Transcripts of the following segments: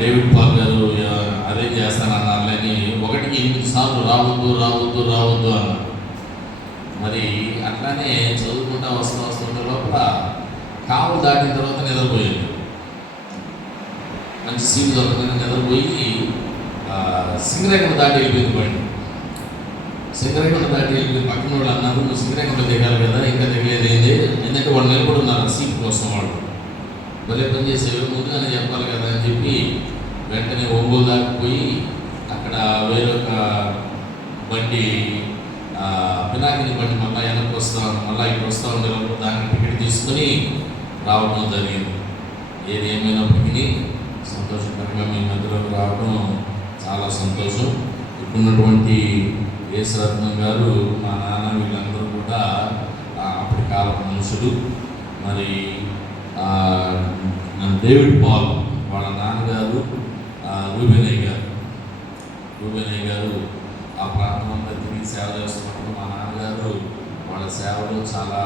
David Paul గారు arrange చేస్తానన్నారులేని 1-8 సార్లు రావద్దు రావద్దు రావద్దు అన్నారు. మరి అట్లానే చదువుకుంటా వస్తుంటే లోపల కావులు దాటిన తర్వాత నిద్రపోయాడు. మంచి సీన్ దొరకదని నిద్రపోయి సింగరేగడ దాటి వెళ్ళిపోయింది బండి. సింగరేగడ దాటి వెళ్ళిపోయి పక్కన వాళ్ళు అన్నారు, నువ్వు సింగరేగడ దిగాలి కదా, ఇంకా దిగలేదు ఏంది, ఎందుకంటే వాళ్ళు నిలబడి ఉన్నారు సీట్ కోసం. వాళ్ళు భలే పని చేసేవారు, ముందుగానే చెప్పాలి కదా అని చెప్పి వెంటనే ఒంగోలు దాటిపోయి అక్కడ వేరొక బండి పినాకిని బండి మళ్ళీ వెనక్కి మళ్ళీ ఇక్కడ వస్తూ ఉండే దానికి టికెట్ తీసుకొని రావడం జరిగింది. ఏది ఏమైనప్పటికీ సంతోషకరంగా మీ మధ్యలోకి రావడం చాలా సంతోషం. ఇప్పుడున్నటువంటి యేసరత్నం గారు, మా నాన్న, వీళ్ళందరూ కూడా అప్పటి కాలపు మనుషులు. మరి డేవిడ్ పాల్ వాళ్ళ నాన్నగారు రూబెనయ్య గారు ఆ ప్రాంతం అంతా తిరిగి సేవ చేస్తున్నప్పుడు మా నాన్నగారు వాళ్ళ సేవలు చాలా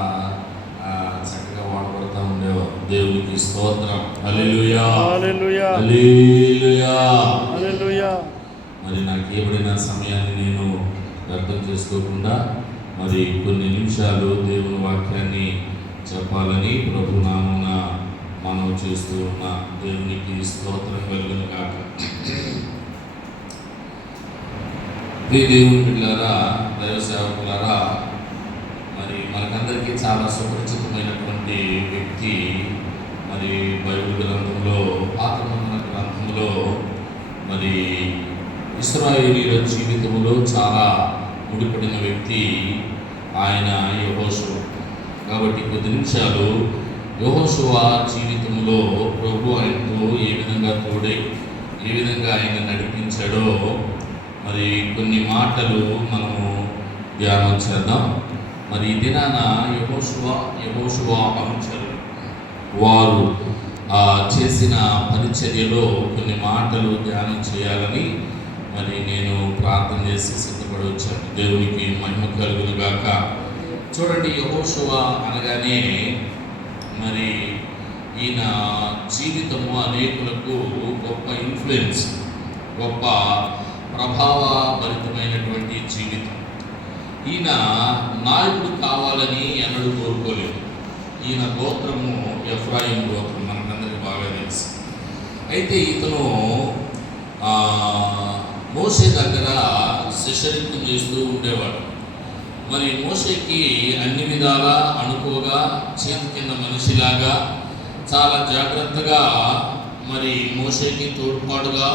చక్కగా వాడబడుతూ ఉండేవారు. దేవునికి స్తోత్రం. హల్లెలూయా హల్లెలూయా హల్లెలూయా హల్లెలూయా. మరి నాకు ఇవ్వబడిన సమయాన్ని నేను అర్థం చేసుకోకుండా మరి కొన్ని నిమిషాలు దేవుని వాక్యాన్ని చెప్పాలని ప్రభు నామమున మనవి చేస్తూ ఉన్న దేవునికి స్తోత్రం కలుగును గాక. దేవుని బిడ్డలారా, దైవ సేవకులారా, మరి మనకందరికీ చాలా సుపరిచితమైనటువంటి వ్యక్తి మరి బైబిల్ గ్రంథంలో, పాత నిబంధన గ్రంథంలో మరి ఇశ్రాయేలీయుల జీవితంలో చాలా ముడిపడిన వ్యక్తి ఆయన యెహోషువ. కాబట్టి కొద్ది నిమిషాలు యెహోషువ జీవితంలో ప్రభు ఆయనతో ఏ విధంగా తోడై ఏ విధంగా ఆయన నడిపించాడో మరి కొన్ని మాటలు మనము ధ్యానం చేద్దాం. మరి ఈ దినాన యెహోషువ అనుచరులు వారు చేసిన పరిచర్యలో కొన్ని మాటలు ధ్యానం చేయాలని మరి నేను ప్రార్థన చేసి సిద్ధపడి వచ్చాను. దేవునికి మహిమ కలుగును గాక. చూడండి, యెహోషువ అనగానే మరి ఈయన జీవితము అనేకులకు గొప్ప ఇన్ఫ్లుయెన్స్, గొప్ప ప్రభావభరితమైనటువంటి జీవితం. ఈయన నాయకుడు కావాలని ఎన్నడూ కోరుకోలేదు. ఈయన గోత్రము ఎఫ్రాయిం గోత్రం, మనకందరికీ బాగా తెలుసు. అయితే ఇతను మోషే దగ్గర శిష్యరిత్వం చేస్తూ ఉండేవాడు. మరి మోషేకి అన్ని విధాలా అనుకోగా, చేతి కింద మనిషిలాగా చాలా జాగ్రత్తగా మరి మోషేకి తోడ్పాటుగా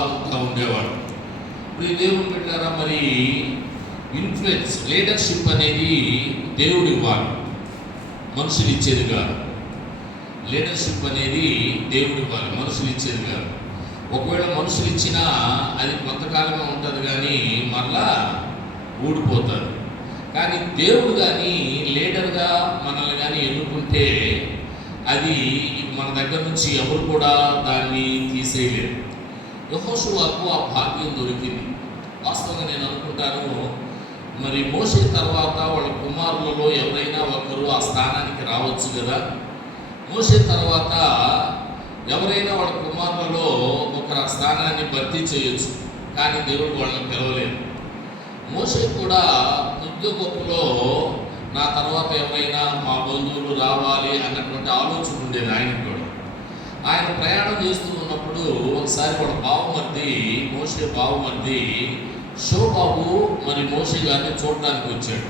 ఉండేవాడు. ఇప్పుడు దేవుడు పెట్టారా, మరి ఇన్ఫ్లుయెన్స్, లీడర్షిప్ అనేది దేవుడు ఇవ్వాలి, మనుషులు ఇచ్చేది కాదు. లీడర్షిప్ అనేది దేవుడు ఇవ్వాలి, మనుషులు ఇచ్చేది కాదు. ఒకవేళ మనుషులు ఇచ్చినా అది కొంతకాలమే ఉంటుంది, కానీ మళ్ళా ఊడిపోతారు. కానీ దేవుడు కానీ లీడర్గా మనల్ని కానీ ఎన్నుకుంటే అది మన దగ్గర నుంచి ఎవరు కూడా దాన్ని తీసేయలేరు. యెహోషువకు ఆ భాగ్యం దొరికింది. వాస్తవంగా నేను అనుకుంటాను, మరి మోషే తర్వాత వాళ్ళ కుమారులలో ఎవరైనా ఒకరు ఆ స్థానానికి రావచ్చు కదా. మోషే తర్వాత ఎవరైనా వాళ్ళ కుమారులలో ఒకరు ఆ స్థానాన్ని భర్తీ చేయొచ్చు, కానీ దేవుడు వాళ్ళని పిలవలేదు. మోషే కూడా యుద్ధ గొప్పలో నా తర్వాత ఎవరైనా మా బంధువులు రావాలి అన్నటువంటి ఆలోచన ఉండేది ఆయనకు కూడా. ఆయన ప్రయాణం చేస్తూ ఉన్నప్పుడు ఒకసారి వాళ్ళ మోషే బావమర్ది షోబాబు మరి మోషే గారిని చూడడానికి వచ్చాడు.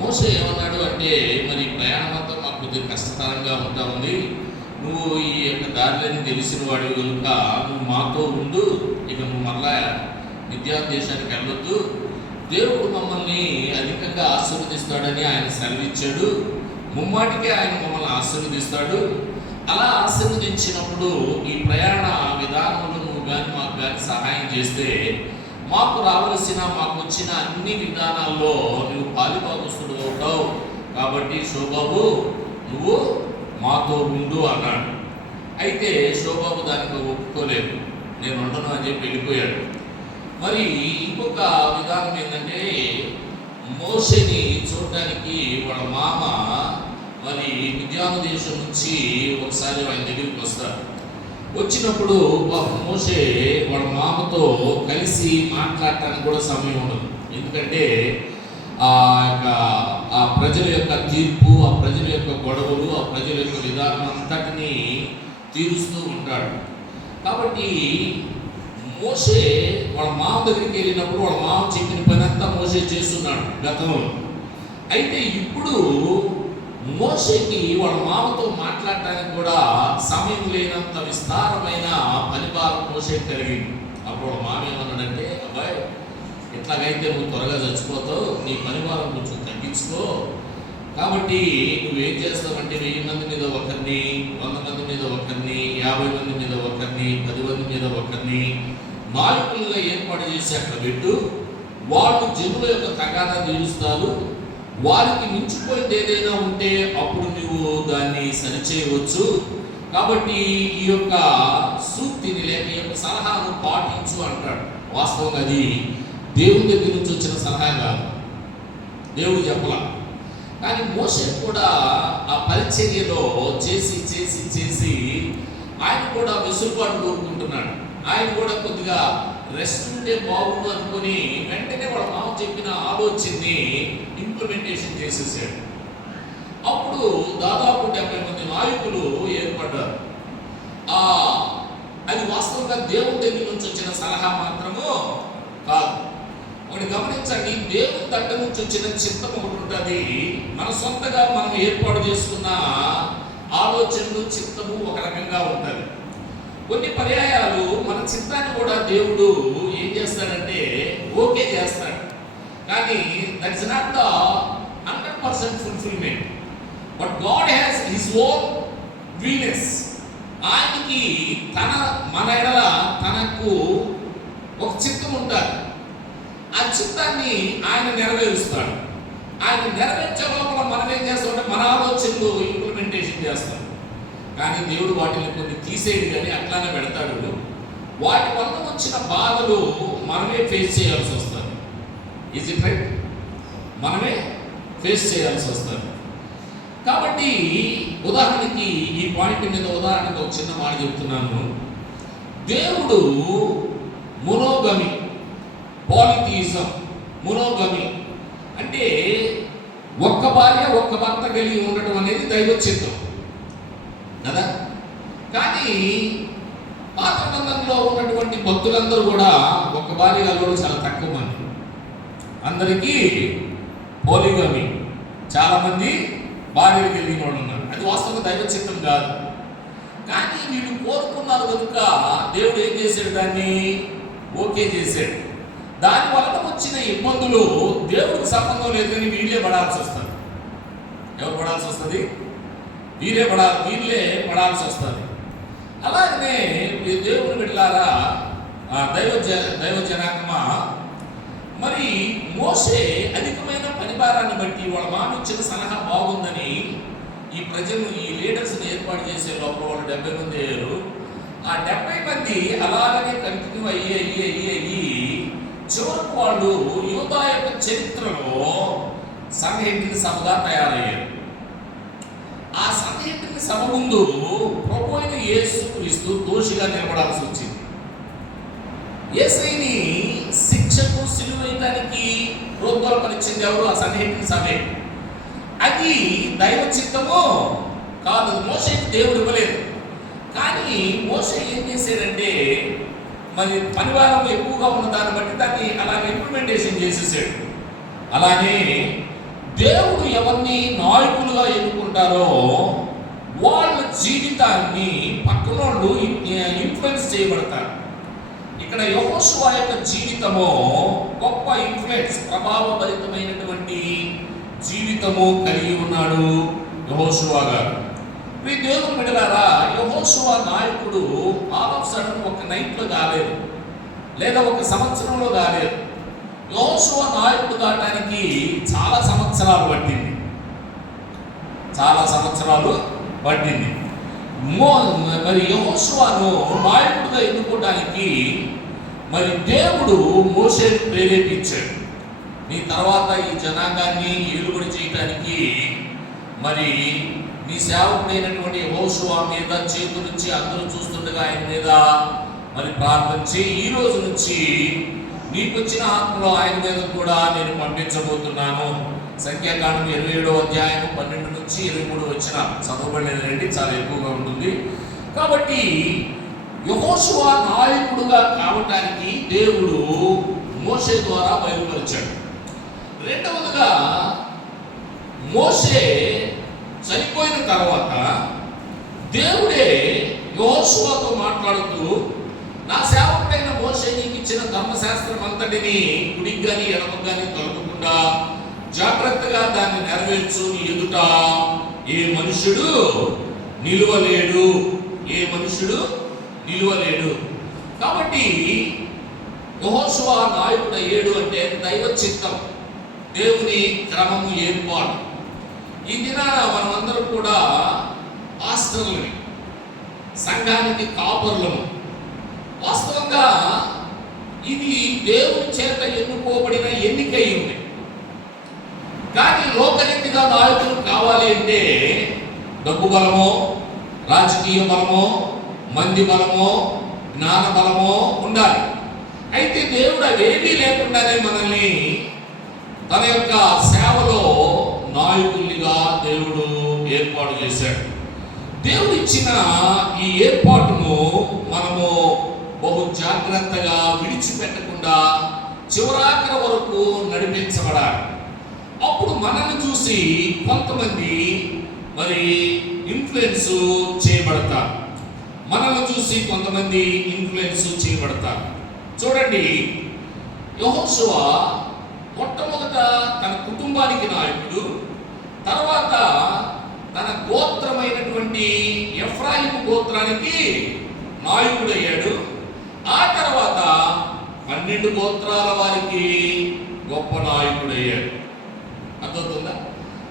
మోషే ఏమన్నాడు అంటే, మరి ప్రయాణం అంతా మాకు కొద్దిగా కష్టతరంగా ఉంటా ఉంది, నువ్వు ఈ యొక్క దారిని తెలిసిన వాడివి కనుక నువ్వు మాతో ఉండు, ఇక నువ్వు మళ్ళా మిద్యాన్ దేశానికి వెళ్ళొద్దు, దేవుడు మమ్మల్ని అధికంగా ఆశీర్వదిస్తాడని ఆయన సెలవిచ్చాడు, ముమ్మాటికే ఆయన మమ్మల్ని ఆశీర్వదిస్తాడు. అలా ఆశీర్వదించినప్పుడు ఈ ప్రయాణ విధానంలో నువ్వు కానీ మాకు కానీ సహాయం చేస్తే మాకు వచ్చిన అన్ని విధానాల్లో నువ్వు పాలిభాగస్తుడు అవుతావు, కాబట్టి షోబాబు నువ్వు మాతో ఉండు అన్నాడు. అయితే షోబాబు దానికి ఒప్పుకోలేదు, నేను ఉండను అని చెప్పి వెళ్ళిపోయాడు. మరి ఇంకొక విధానం ఏంటంటే, మోషేని చూడటానికి వాళ్ళ మామ మరి మిద్యాను దేశం నుంచి ఒకసారి ఆయన దగ్గరికి వస్తారు. వచ్చినప్పుడు పాపం మోషే వాళ్ళ మామతో కలిసి మాట్లాడటానికి కూడా సమయం ఉండదు. ఎందుకంటే ఆ యొక్క ఆ ప్రజల యొక్క తీర్పు, ఆ ప్రజల యొక్క గొడవలు, ఆ ప్రజల యొక్క విధానం అంతటినీ తీరుస్తూ ఉంటాడు. కాబట్టి మోషే వాళ్ళ మామ దగ్గరికి వెళ్ళినప్పుడు వాళ్ళ మామ చెప్పిన పని అంతా మోషే చేస్తున్నాడు గతంలో. అయితే ఇప్పుడు మోషేకి వాళ్ళ మామతో మాట్లాడటానికి కూడా సమయం లేనంత విస్తారమైన పనిభారం మోషేకి కలిగింది. అప్పుడు వాళ్ళ మామ ఏమన్నాడంటే, అబ్బాయి ఇట్లాగైతే నువ్వు త్వరగా చచ్చిపోతావు, నీ పనిభారం కొంచెం తగ్గించుకో. కాబట్టి నువ్వేం చేస్తావంటే 1000 మంది మీద ఒకరిని, 100 మంది మీద ఒకరిని, 50 మంది మీద ఒకరిని, 10 మంది మీద ఒకరిని నాయకులుగా ఏర్పాటు చేసి అక్కడ పెట్టు. వాళ్ళు జనుల యొక్క తగాదా తీరుస్తారు. వారికి మించిపోయింది ఏదైనా ఉంటే అప్పుడు నువ్వు దాన్ని సరిచేయవచ్చు. కాబట్టి ఈ యొక్క సూక్తిని లేక ఈ యొక్క సలహాను పాటించు అంటాడు. వాస్తవంగా అది దేవుని దగ్గర నుంచి వచ్చిన సలహా కాదు, దేవుడు చెప్పలా. కానీ మోషే కూడా ఆ పరిచర్యలో చేసి చేసి చేసి ఆయన కూడా వెసులుబాటు కోరుకుంటున్నాడు. ఆయన కూడా కొద్దిగా రెస్ట్ ఉంటే బాగుండు అనుకుని వెంటనే వాళ్ళ మామ చెప్పిన ఆలోచనని ఇంప్లిమెంటేషన్ చేసేసాడు. అప్పుడు దాదాపు 70 మంది నాయకులు ఏర్పడ్డారు. అది వాస్తవంగా దేవుని దగ్గర నుంచి వచ్చిన సలహా మాత్రము కాదు. ఒకటి గమనించండి, దేవుని దగ్గర నుంచి వచ్చిన చిత్తం ఒకటి ఉంటుంది, మన సొంతగా మనం ఏర్పాటు చేసుకున్న ఆలోచనలు చిత్తము ఒక రకంగా ఉంటుంది. కొన్ని పర్యాయాలు మన చిత్తాన్ని కూడా దేవుడు ఏం చేస్తాడంటే ఓకే చేస్తాడు. కానీ that is not the 100% fulfilment. But God has his own willness. ఆయనకి మన ఎడల తనకు ఒక చిత్తం ఉంటుంది. ఆ చిత్తాన్ని ఆయన నెరవేరుస్తాడు. ఆయన నెరవేర్చే లోపల మనం ఏం చేస్తామంటే మన ఆలోచనలు ఇంప్లిమెంటేషన్ చేస్తాం. కానీ దేవుడు వాటిని కొన్ని తీసేయడు, కానీ అట్లానే పెడతాడు. వాటి వల్ల వచ్చిన బాధలు మనమే ఫేస్ చేయాల్సి వస్తుంది. Is it right? మనమే ఫేస్ చేయాల్సి వస్తుంది. కాబట్టి ఉదాహరణకి ఈ పాయింట్ మీద ఉదాహరణకు ఒక చిన్న మాట చెప్తున్నాను. దేవుడు మోనోగమి, పాలిథియిజం, మోనోగమి అంటే ఒక్క భార్య ఒక్క భర్త కలిగి ఉండటం అనేది దైవ చిత్తం కదా. కానీ పాత బంధంలో ఉన్నటువంటి భక్తులందరూ కూడా ఒక్క భార్య కలవడం చాలా తక్కువ మంది. అందరికీ పోలిగమి, చాలామంది భార్యలు కలిగిన వాళ్ళు ఉన్నారు. అది వాస్తవంగా దైవ చిత్తం కాదు. కానీ వీళ్ళు కోరుకున్నారు కనుక దేవుడు ఏం చేశాడు, దాన్ని ఓకే చేశాడు. దాని వలన వచ్చిన ఇబ్బందులు దేవుడికి సంబంధం లేదు, కానీ వీళ్ళే పడాల్సి వస్తుంది. ఎవరు పడాల్సి వస్తుంది? వీళ్ళే పడాల్సి వస్తుంది. అలాగనే దేవుని బిడ్డలారా, దైవ జనాంగమా, మరి మోషే అధికమైన పనిభారాన్ని బట్టి వాళ్ళ మామ ఇచ్చిన సలహా బాగుందని ఈ ప్రజలు ఈ లీడర్స్ని ఏర్పాటు చేసే లోపల వాళ్ళు 70 మంది అయ్యారు. ఆ 70 మంది అలాగనే కంటిన్యూ అయ్యి చివరకు వాళ్ళు యూదా యొక్క చరిత్రలో సంహేటిన సభగా తయారయ్యారు. ఆ సంహేటిన సభ ముందు ప్రభు అయిన యేసుక్రీస్తు దోషిగా నిలబడాల్సి వచ్చింది. యేసయ్యని శిక్షకు సిలువేయడానికి ప్రోద్బలపరిచింది ఎవరు? ఆ సంహేటిన సభే. అది దైవ చిత్తమో కాదు, మోషేకి దేవుడు ఇవ్వలేదు. కానీ మోషే ఏం చేశాడంటే మరి పనివారం ఎక్కువగా ఉన్న దాన్ని బట్టి దాన్ని అలాగే ఇంప్లిమెంటేషన్ చేసేసాడు. అలానే దేవుడు ఎవరిని నాయకులుగా ఎన్నుకుంటారో వాళ్ళ జీవితాన్ని పక్కన వాళ్ళు ఇన్ఫ్లుయెన్స్ చేయబడతారు. ఇక్కడ యెహోషువ యొక్క జీవితము గొప్ప ఇన్ఫ్లుయెన్స్, ప్రభావభరితమైనటువంటి జీవితము కలిగి ఉన్నాడు యెహోషువ గారు. మీ దేవుని బిడ్డలారా, యెహోషువ నాయకుడు ఆల్ ఆఫ్ సడన్ ఒక నైట్లో కాలేదు, లేదా ఒక సంవత్సరంలో కాలేదు. యెహోషువ నాయకుడు కావడానికి చాలా సంవత్సరాలు పట్టింది. మరి యెహోషువను నాయకుడిగా ఎన్నుకోవడానికి మరి దేవుడు మోషేని ప్రేరేపించాడు. నీ తర్వాత ఈ జనాంగాన్ని ఏలుబడి చేయటానికి మరి నీ సేవకుడైనటువంటి యెహోషువ మీద చేతు నుంచి అందరూ చూస్తుండగా ఆయన మీద మరి ప్రార్థన చేయి. ఈ రోజు నుంచి నీకు వచ్చిన ఆత్మలో ఆయన మీద కూడా నేను పంపించబోతున్నాను. సంఖ్యాకాండం 27వ అధ్యాయం 12 నుంచి 23 వచ్చిన చదవబడలేదండి, చాలా ఎక్కువగా ఉంటుంది. కాబట్టి యెహోషువ నాయకుడుగా కావటానికి దేవుడు మోషే ద్వారా బయలుపరిచాడు. రెండవదిగా మోషే చనిపోయిన తర్వాత దేవుడే యెహోషువతో మాట్లాడుతూ, నా సేవకుడైన మోషే నీకు ఇచ్చిన ధర్మశాస్త్రం అంతటిని కుడికి కానీ ఎడమకు కానీ తొలగకుండా జాగ్రత్తగా దాన్ని నెరవేర్చు. నీ ఎదుట ఏ మనుషుడు నిలువలేడు, ఏ మనుషుడు నిలువలేడు. కాబట్టి యెహోషువ నాయకుడు అయ్యాడు అంటే దైవ చిత్తం, దేవుని క్రమము ఏర్పాటు. ఈ దినాన మనమందరం కూడా పాస్టర్లని, సంఘానికి కాపరులము. వాస్తవంగా ఇది దేవుని చేత ఎన్నుకోబడిన ఎన్నికై ఉంది. కానీ లోకరీతిగా నాయకులు కావాలి అంటే డబ్బు బలమో, రాజకీయ బలమో, మంది బలమో, జ్ఞాన బలమో ఉండాలి. అయితే దేవుడు అవేమీ లేకుండానే మనల్ని తన యొక్క సేవలో నాయకుల్నిగా దేవుడు ఏర్పాటు చేశాడు. దేవుడు ఇచ్చిన ఈ ఏర్పాటును మనము బహు జాగ్రత్తగా విడిచిపెట్టకుండా చివరాఖరి వరకు నడిపించబడాలి. అప్పుడు మనల్ని చూసి కొంతమంది మరి ఇన్ఫ్లుయెన్స్ చేయబడతారు, మనల్ని చూసి కొంతమంది ఇన్ఫ్లుయెన్స్ చేయబడతారు. చూడండి, యెహోషువ మొట్టమొదట తన కుటుంబానికి నాయకుడు, తర్వాత తన గోత్రమైనటువంటి ఎఫ్రాయిము గోత్రానికి నాయకుడయ్యాడు. ఆ తర్వాత 12 గోత్రాల వారికి గొప్ప నాయకుడయ్యాడు. అర్థమవుతుందా?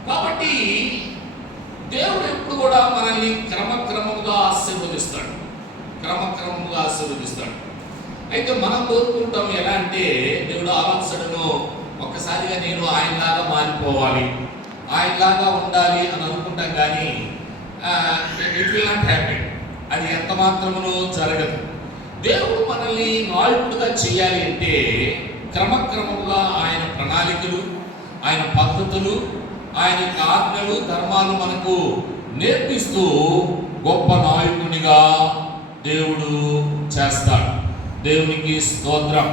కాబట్టి దేవుడు ఎప్పుడు కూడా మనల్ని క్రమక్రమంగా ఆశీర్వదిస్తాడు, క్రమక్రమంగా ఆశీర్వదిస్తాడు. అయితే మనం కోరుకుంటాం ఎలా అంటే, దేవుడు ఆలోచనను ఒక్కసారిగా నేను ఆయనలాగా మారిపోవాలి, ఆయనలాగా ఉండాలి అని అనుకుంటాం. కానీ ఇట్ విల్ నాట్ హ్యాపెన్. అది ఎంత మాత్రమునో జరగదు. దేవుడు మనల్ని నాయకుడుగా చేయాలి అంటే క్రమక్రమంగా ఆయన ప్రణాళికలు, ఆయన పద్ధతులు, ఆయన ఆజ్ఞలు, ధర్మాలు మనకు నేర్పిస్తూ గొప్ప నాయకునిగా దేవుడు చేస్తాడు. దేవునికి స్తోత్రం.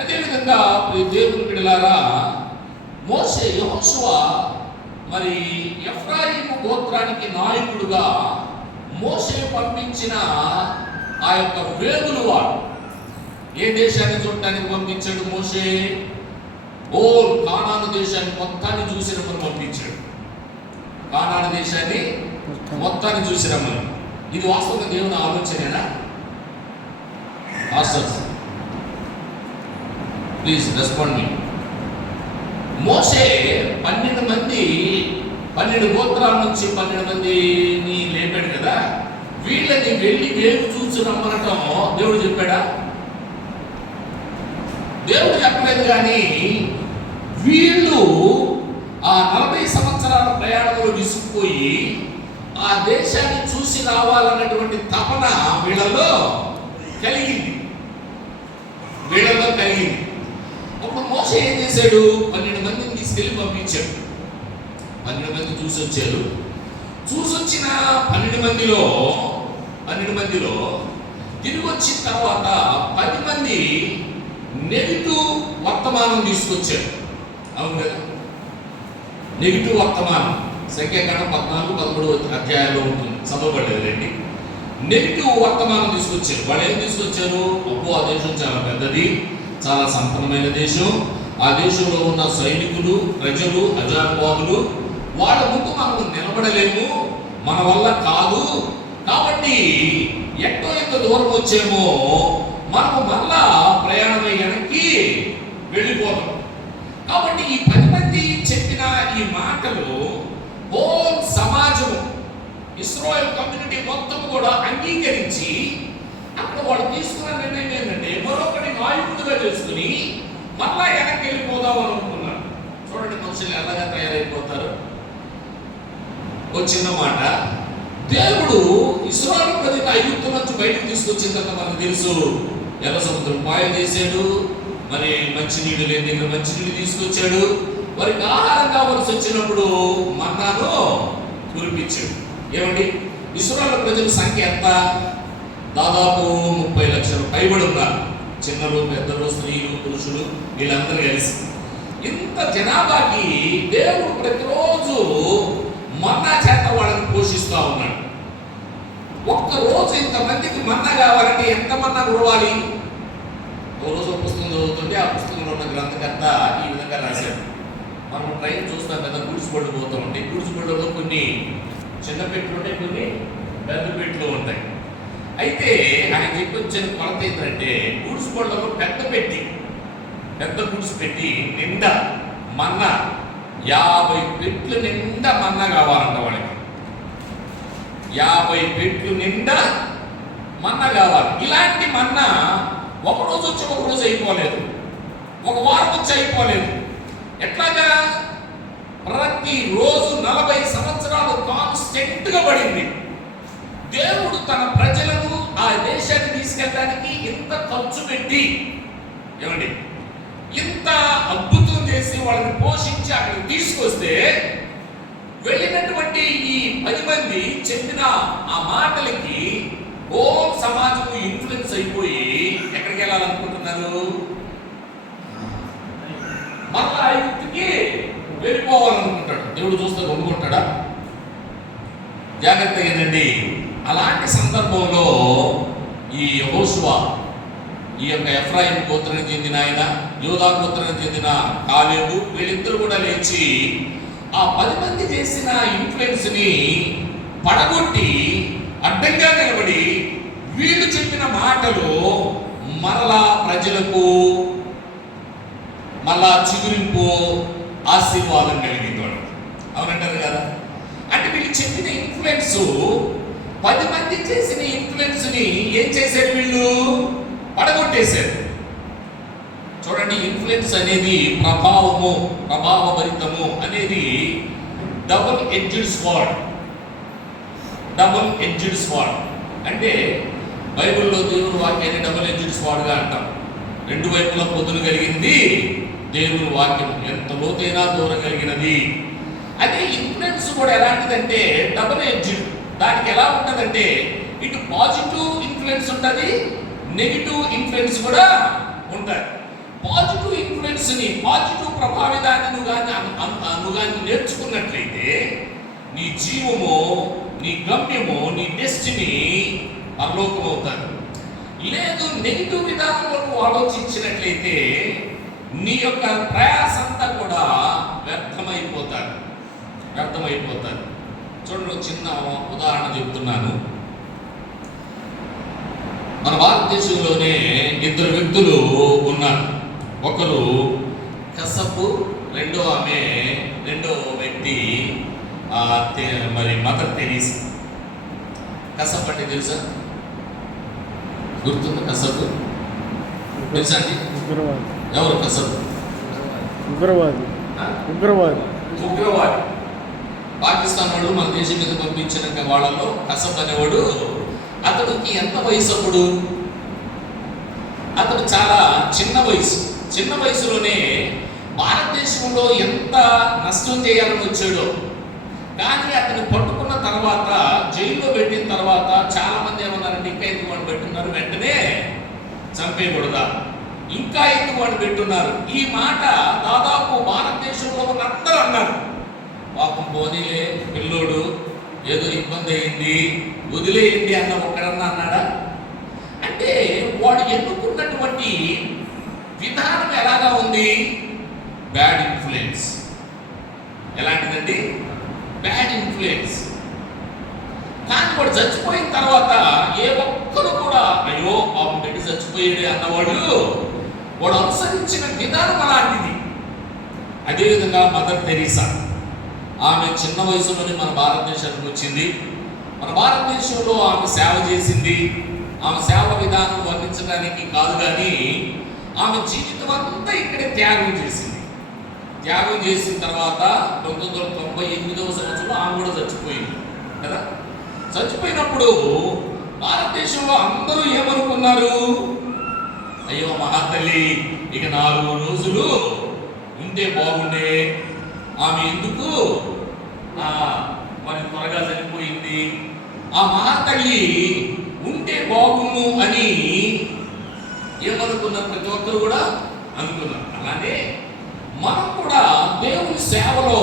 అదేవిధంగా దేవుని బిడ్డలారా, మోషే యెహోషువ మరి ఎఫ్రాయిము గోత్రానికి నాయకుడుగా మోషే పంపించిన ఆ యొక్క వేగులు వాడు ఏ దేశాన్ని చూడటానికి పంపించాడు? మోషే కానాను దేశాన్ని మొత్తాన్ని చూసి రమ్మని పంపించాడు. కానాను దేశాన్ని మొత్తాన్ని చూసి రమ్మని. ఇది వాస్తవంగా దేవుని ఆలోచనేనా? పాస్టర్స్ ప్లీజ్ రెస్పాండ్ మీ. మోషే 12 గోత్రాల నుంచి 12 మందిని లేపాడు కదా. వీళ్ళని వెళ్ళి వేగు చూసి రమ్మనటం దేవుడు చెప్పాడా? దేవుడు చెప్పలేదు. కానీ వీళ్ళు ఆ 40 సంవత్సరాల ప్రయాణంలో విసిగిపోయి ఆ దేశాన్ని చూసి రావాలన్నటువంటి తపన వీళ్ళలో కలిగింది. అప్పుడు మోషే ఏం చేశాడు? 12 మందిని తీసుకెళ్ళి పంపించాడు. 12 మంది చూసొచ్చారు. చూసొచ్చిన 12 మందిలో తిరిగి వచ్చిన తర్వాత 10 మంది నెగిటివ్ వర్తమానం తీసుకొచ్చారు. అవును కదా? నెగిటివ్ వర్తమానం సంఖ్యాకాండం 14-13 అధ్యాయాల్లో ఉంటుంది, చదవబడలేదండి. నెగిటివ్ వర్తమానం తీసుకొచ్చారు. వాళ్ళు ఏం తీసుకొచ్చారు? ఆ దేశం చాలా పెద్దది, చాలా సంపన్నమైన దేశం. ఆ దేశంలో ఉన్న సైనికులు, ప్రజలు, అజానుబాహులు, వాళ్ళ ముందు మనం నిలబడలేము, మన వల్ల కాదు. కాబట్టి ఎంత దూరం వచ్చేమో మనము మళ్ళా ప్రయాణమై వెనక్కి వెళ్ళిపోతాం. కాబట్టి ఈ 10 మంది చెప్పిన ఈ మాటలు హోల్ సమాజం, ఇశ్రాయేలు కమ్యూనిటీ మొత్తం కూడా అంగీకరించి అక్కడ వాళ్ళు తీసుకున్న నిర్ణయం ఏంటంటే మరొకటి నాయకుడిగా చేసుకుని మళ్ళా వెనక్కి వెళ్ళిపోదాం అని అనుకున్నారు. చూడండి మనుషులు ఎలాగా తయారైపోతారు. ఒక చిన్న మాట. దేవుడు ఇశ్రాయేలు ప్రజలను ఐగుప్తు నుంచి బయటకు తీసుకొచ్చిన తర్వాత మనకు తెలుసు, ఎర్ర సముద్రం పాయం చేశాడు, మరి మంచినీళ్ళు లేని దగ్గర మంచినీళ్ళు తీసుకొచ్చాడు, వారికి ఆహారం కావాల్సి వచ్చినప్పుడు మన్నాను కురిపించాడు. ఏమండి, ఇశ్రాయేలు ప్రజల సంఖ్య ఎంత? దాదాపు 30 లక్షల పైబడి ఉన్నారు. చిన్నలు, పెద్దలు, స్త్రీలు, పురుషులు వీళ్ళందరూ కలిసి. ఇంత జనాభాకి దేవుడు ప్రతిరోజు మన్నా చేత వాళ్ళని పోషిస్తూ ఉన్నాడు. ఒక్కరోజు ఇంతమందికి మన్నా కావాలంటే ఎంత మన్నా కురవాలి? ఓ రోజు ఒక పుస్తకం చదువుతుంటే ఆ పుస్తకంలో ఉన్న గ్రంథకర్త ఈ విధంగా రాశాడు. మనం ట్రైన్ చూస్తాం కదా, గూడ్స్ బళ్ళు పోతూ ఉంటాయి. గూడ్స్ బళ్ళలో కొన్ని చిన్న పెట్లు ఉంటాయి, కొన్ని పెద్ద పెట్లు ఉంటాయి. అయితే ఆయన చెప్పొచ్చిన కొలత ఏంటంటే, గూడ్స్ బళ్ళలో పెద్ద గూడ్స్ పెట్టి నిండా మన్నా 50 పెట్లు నిండా మన్నా కావాలంట వాళ్ళకి. 50 పెట్లు నిండా మన్నా కావాలి. ఇలాంటి మన్నా ఒక రోజు వచ్చి ఒక రోజు అయిపోలేదు, ఒక వారం వచ్చి అయిపోలేదు. ఎట్లాగా? ప్రతిరోజు 40 సంవత్సరాలు కాన్స్టెంట్ గా పడింది. దేవుడు తన ప్రజలను ఆ దేశాన్ని తీసుకెళ్ళడానికి ఇంత ఖర్చు పెట్టి, ఏమండి, ఇంత అద్భుతం చేసి వాళ్ళని పోషించి అక్కడికి తీసుకొస్తే, వెళ్ళినటువంటి ఈ 10 మంది చెప్పిన ఆ మాటలకి హోల్ సమాజం ఇన్ఫ్లుయెన్స్ అయిపోయి ఎక్కడికి వెళ్ళాలనుకుంటున్నారు? మళ్ళా ఐగుప్తుకి వెళ్ళిపోవాలనుకుంటాడు. దేవుడు చూస్తే కొనుక్కుంటాడా? జాగ్రత్త ఏంటండి. అలాంటి సందర్భంలో ఈ యెహోషువ, ఈ యొక్క ఎఫ్రాయిం గోత్రానికి చెందిన ఆయన, యూదా గోత్రానికి చెందిన కాలేబు, వీళ్ళిద్దరు కూడా లేచి ఆ 10 మంది చేసిన ఇన్ఫ్లుయెన్స్ ని పడగొట్టి అడ్డంగా నిలబడి వీళ్ళు చెప్పిన మాటలు మరలా ప్రజలకు మళ్ళా చిగురింపు, ఆశీర్వాదం కలిగింది వాడు. అవునంటారు కదా? అంటే వీళ్ళు చెప్పిన ఇన్ఫ్లుయెన్స్, 10 మంది చేసిన ఇన్ఫ్లుయెన్స్ ని ఏం చేశారు? వీళ్ళు పడగొట్టేశారు. చూడండి, ఇన్ఫ్లుయెన్స్ అనేది ప్రభావభరితము అనేది డబుల్ ఎడ్జ్డ్ స్వార్డ్. అంటే బైబిల్లో దేవుని వాక్యాన్ని డబుల్ ఎడ్జ్డ్ స్వార్డ్గా అంటాం. 2 వైపులా పొదులు కలిగింది దేవుని వాక్యం, ఎంత లోతైనా దూరగలిగినది. అదే ఇన్ఫ్లుయెన్స్ కూడా ఎలాంటిదంటే డబుల్ ఎడ్జ్డ్. దానికి ఎలా ఉంటుందంటే, ఇటు పాజిటివ్ ఇన్ఫ్లుయెన్స్ ఉంటుంది, నెగిటివ్ ఇన్ఫ్లుయెన్స్ కూడా ఉంటుంది. పాజిటివ్ ఇన్ఫ్లుయెన్స్ ని, పాజిటివ్ ప్రభావితాన్ని నువ్వు కానీ నేర్చుకున్నట్లయితే నీ జీవము, నీ గమ్యము, నీ డెస్టినీ పరలోకం అవుతాడు. లేదు, నెగిటివ్ విధానంలో నువ్వు ఆలోచించినట్లయితే నీ యొక్క ప్రయాసంతా కూడా వ్యర్థమైపోతాడు. చూడండి, చిన్న ఉదాహరణ చెప్తున్నాను. మన భారతదేశంలోనే 2 వ్యక్తులు ఉన్నారు. ఒకరు కసపు, రెండో వ్యక్తి మరి మదర్ తెరీసా. కసపు అంటే తెలుసా? గుర్తుంది? కసపు తెలుసా అండి? ఎవరు కసపు? ఉగ్రవాది. పాకిస్తాన్ వాడు మన దేశం మీద పంపించిన వాళ్ళలో కసబ్ అనేవాడు. అతడికి ఎంత వయసు అప్పుడు? అతడు చాలా చిన్న వయసులోనే భారతదేశంలో ఎంత నష్టం చేయాలని వచ్చాడో. కానీ అతను పట్టుకున్న తర్వాత, జైల్లో పెట్టిన తర్వాత చాలా మంది ఏమన్నారంటే, ఇంకా ఎందుకు వాడు పెట్టున్నారు, వెంటనే చంపేయకూడదా, ఇంకా ఎందుకు వాడు పెట్టున్నారు. ఈ మాట దాదాపు భారతదేశంలో ఉన్న అందరూ అన్నారు. పాపం పోనీలే, పిల్లోడు ఏదో ఇబ్బంది అయింది, వదిలేయండి అన్న ఒక్కడన్నా అన్నాడా? అంటే వాడు ఎన్నుకున్నటువంటి విధానం ఎలాగా ఉంది? Bad influence. ఎలాంటిదండి? Bad influence. కానీ వాడు చచ్చిపోయిన తర్వాత ఏ ఒక్కరు కూడా అయ్యో పాపం పెట్టి చచ్చిపోయాడు అన్నవాడు, వాడు అనుసరించిన విధానం అలాంటిది. అదేవిధంగా మదర్ తెరీసా, ఆమె చిన్న వయసులోనే మన భారతదేశానికి వచ్చింది. మన భారతదేశంలో ఆమె సేవ చేసింది. ఆమె సేవ విధానం వర్ణించడానికి కాదు, కానీ ఆమె జీవితం అంతా ఇక్కడే త్యాగం చేసింది. త్యాగం చేసిన తర్వాత 1998వ సంవత్సరంలో ఆమె కూడా చచ్చిపోయింది కదా. చచ్చిపోయినప్పుడు భారతదేశంలో అందరూ ఏమనుకున్నారు, అయ్యో మహాతల్లి ఇక 4 రోజులు ఉంటే బాగుండే, ఆమె ఎందుకు మరి త్వరగా చనిపోయింది, ఆ మహాతల్లి ఉంటే బాగుండు అని ఏమనుకున్నారు, ప్రతి ఒక్కరు కూడా అనుకున్నారు. అలానే మనం కూడా దేవుని సేవలో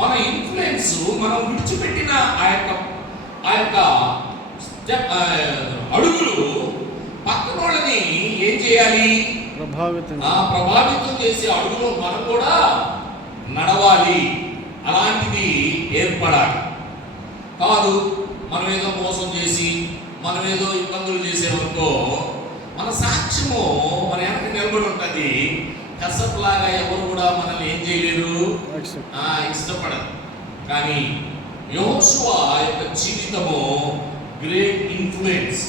మన ఇన్ఫ్లుయెన్స్, మనం విడిచిపెట్టిన ఆ యొక్క అడుగులు పక్కన వాళ్ళని ఏం చేయాలి, ప్రభావితం చేసే అడుగులో మనం కూడా నడవాలి. అలాంటిది ఏర్పడాలి. కాదు మనం ఏదో మోసం చేసి మనం ఏదో ఇబ్బందులు చేసేవనుకో మన సాక్ష్యము మన వెనక నిలబడి ఉంటుంది. కసపులాగా ఎవరు కూడా మనల్ని ఏం చేయలేరు, ఇష్టపడరు. కానీ యెహోషువ యొక్క జీవితము గ్రేట్ ఇన్ఫ్లుయెన్స్.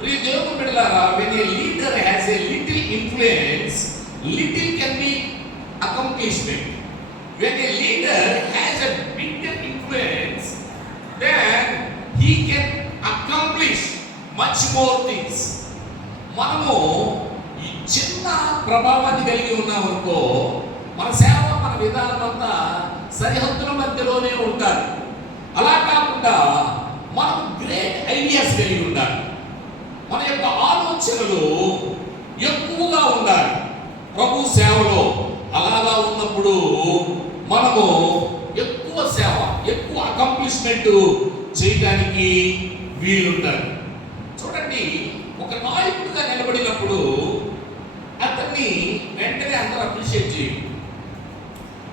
ప్రియ దేవుని బిడ్డలారా, when a leader has a little influence, little can be accomplishment. When a leader has a bigger influence, then he can accomplish much more things. మనము ఈ చిన్న ప్రభావాన్ని కలిగి ఉన్నామనుకో మన సేవ, మన విధానం అంతా సరిహద్దుల మధ్యలోనే ఉంటారు. అలా కాకుండా మనం గ్రేట్ ఐడియాస్ కలిగి ఉండాలి. మన యొక్క ఆలోచనలు ఎక్కువగా ఉండాలి ప్రభు సేవలో. అలాగా ఉన్నప్పుడు మనము ఎక్కువ సేవ, ఎక్కువ అకంప్లిష్మెంట్ చేయడానికి వీలుంటారు. చూడండి, ఒక నాయకుడిగా నిలబడినప్పుడు అతన్ని వెంటనే అందరూ అప్రిషియేట్ చేయాలి.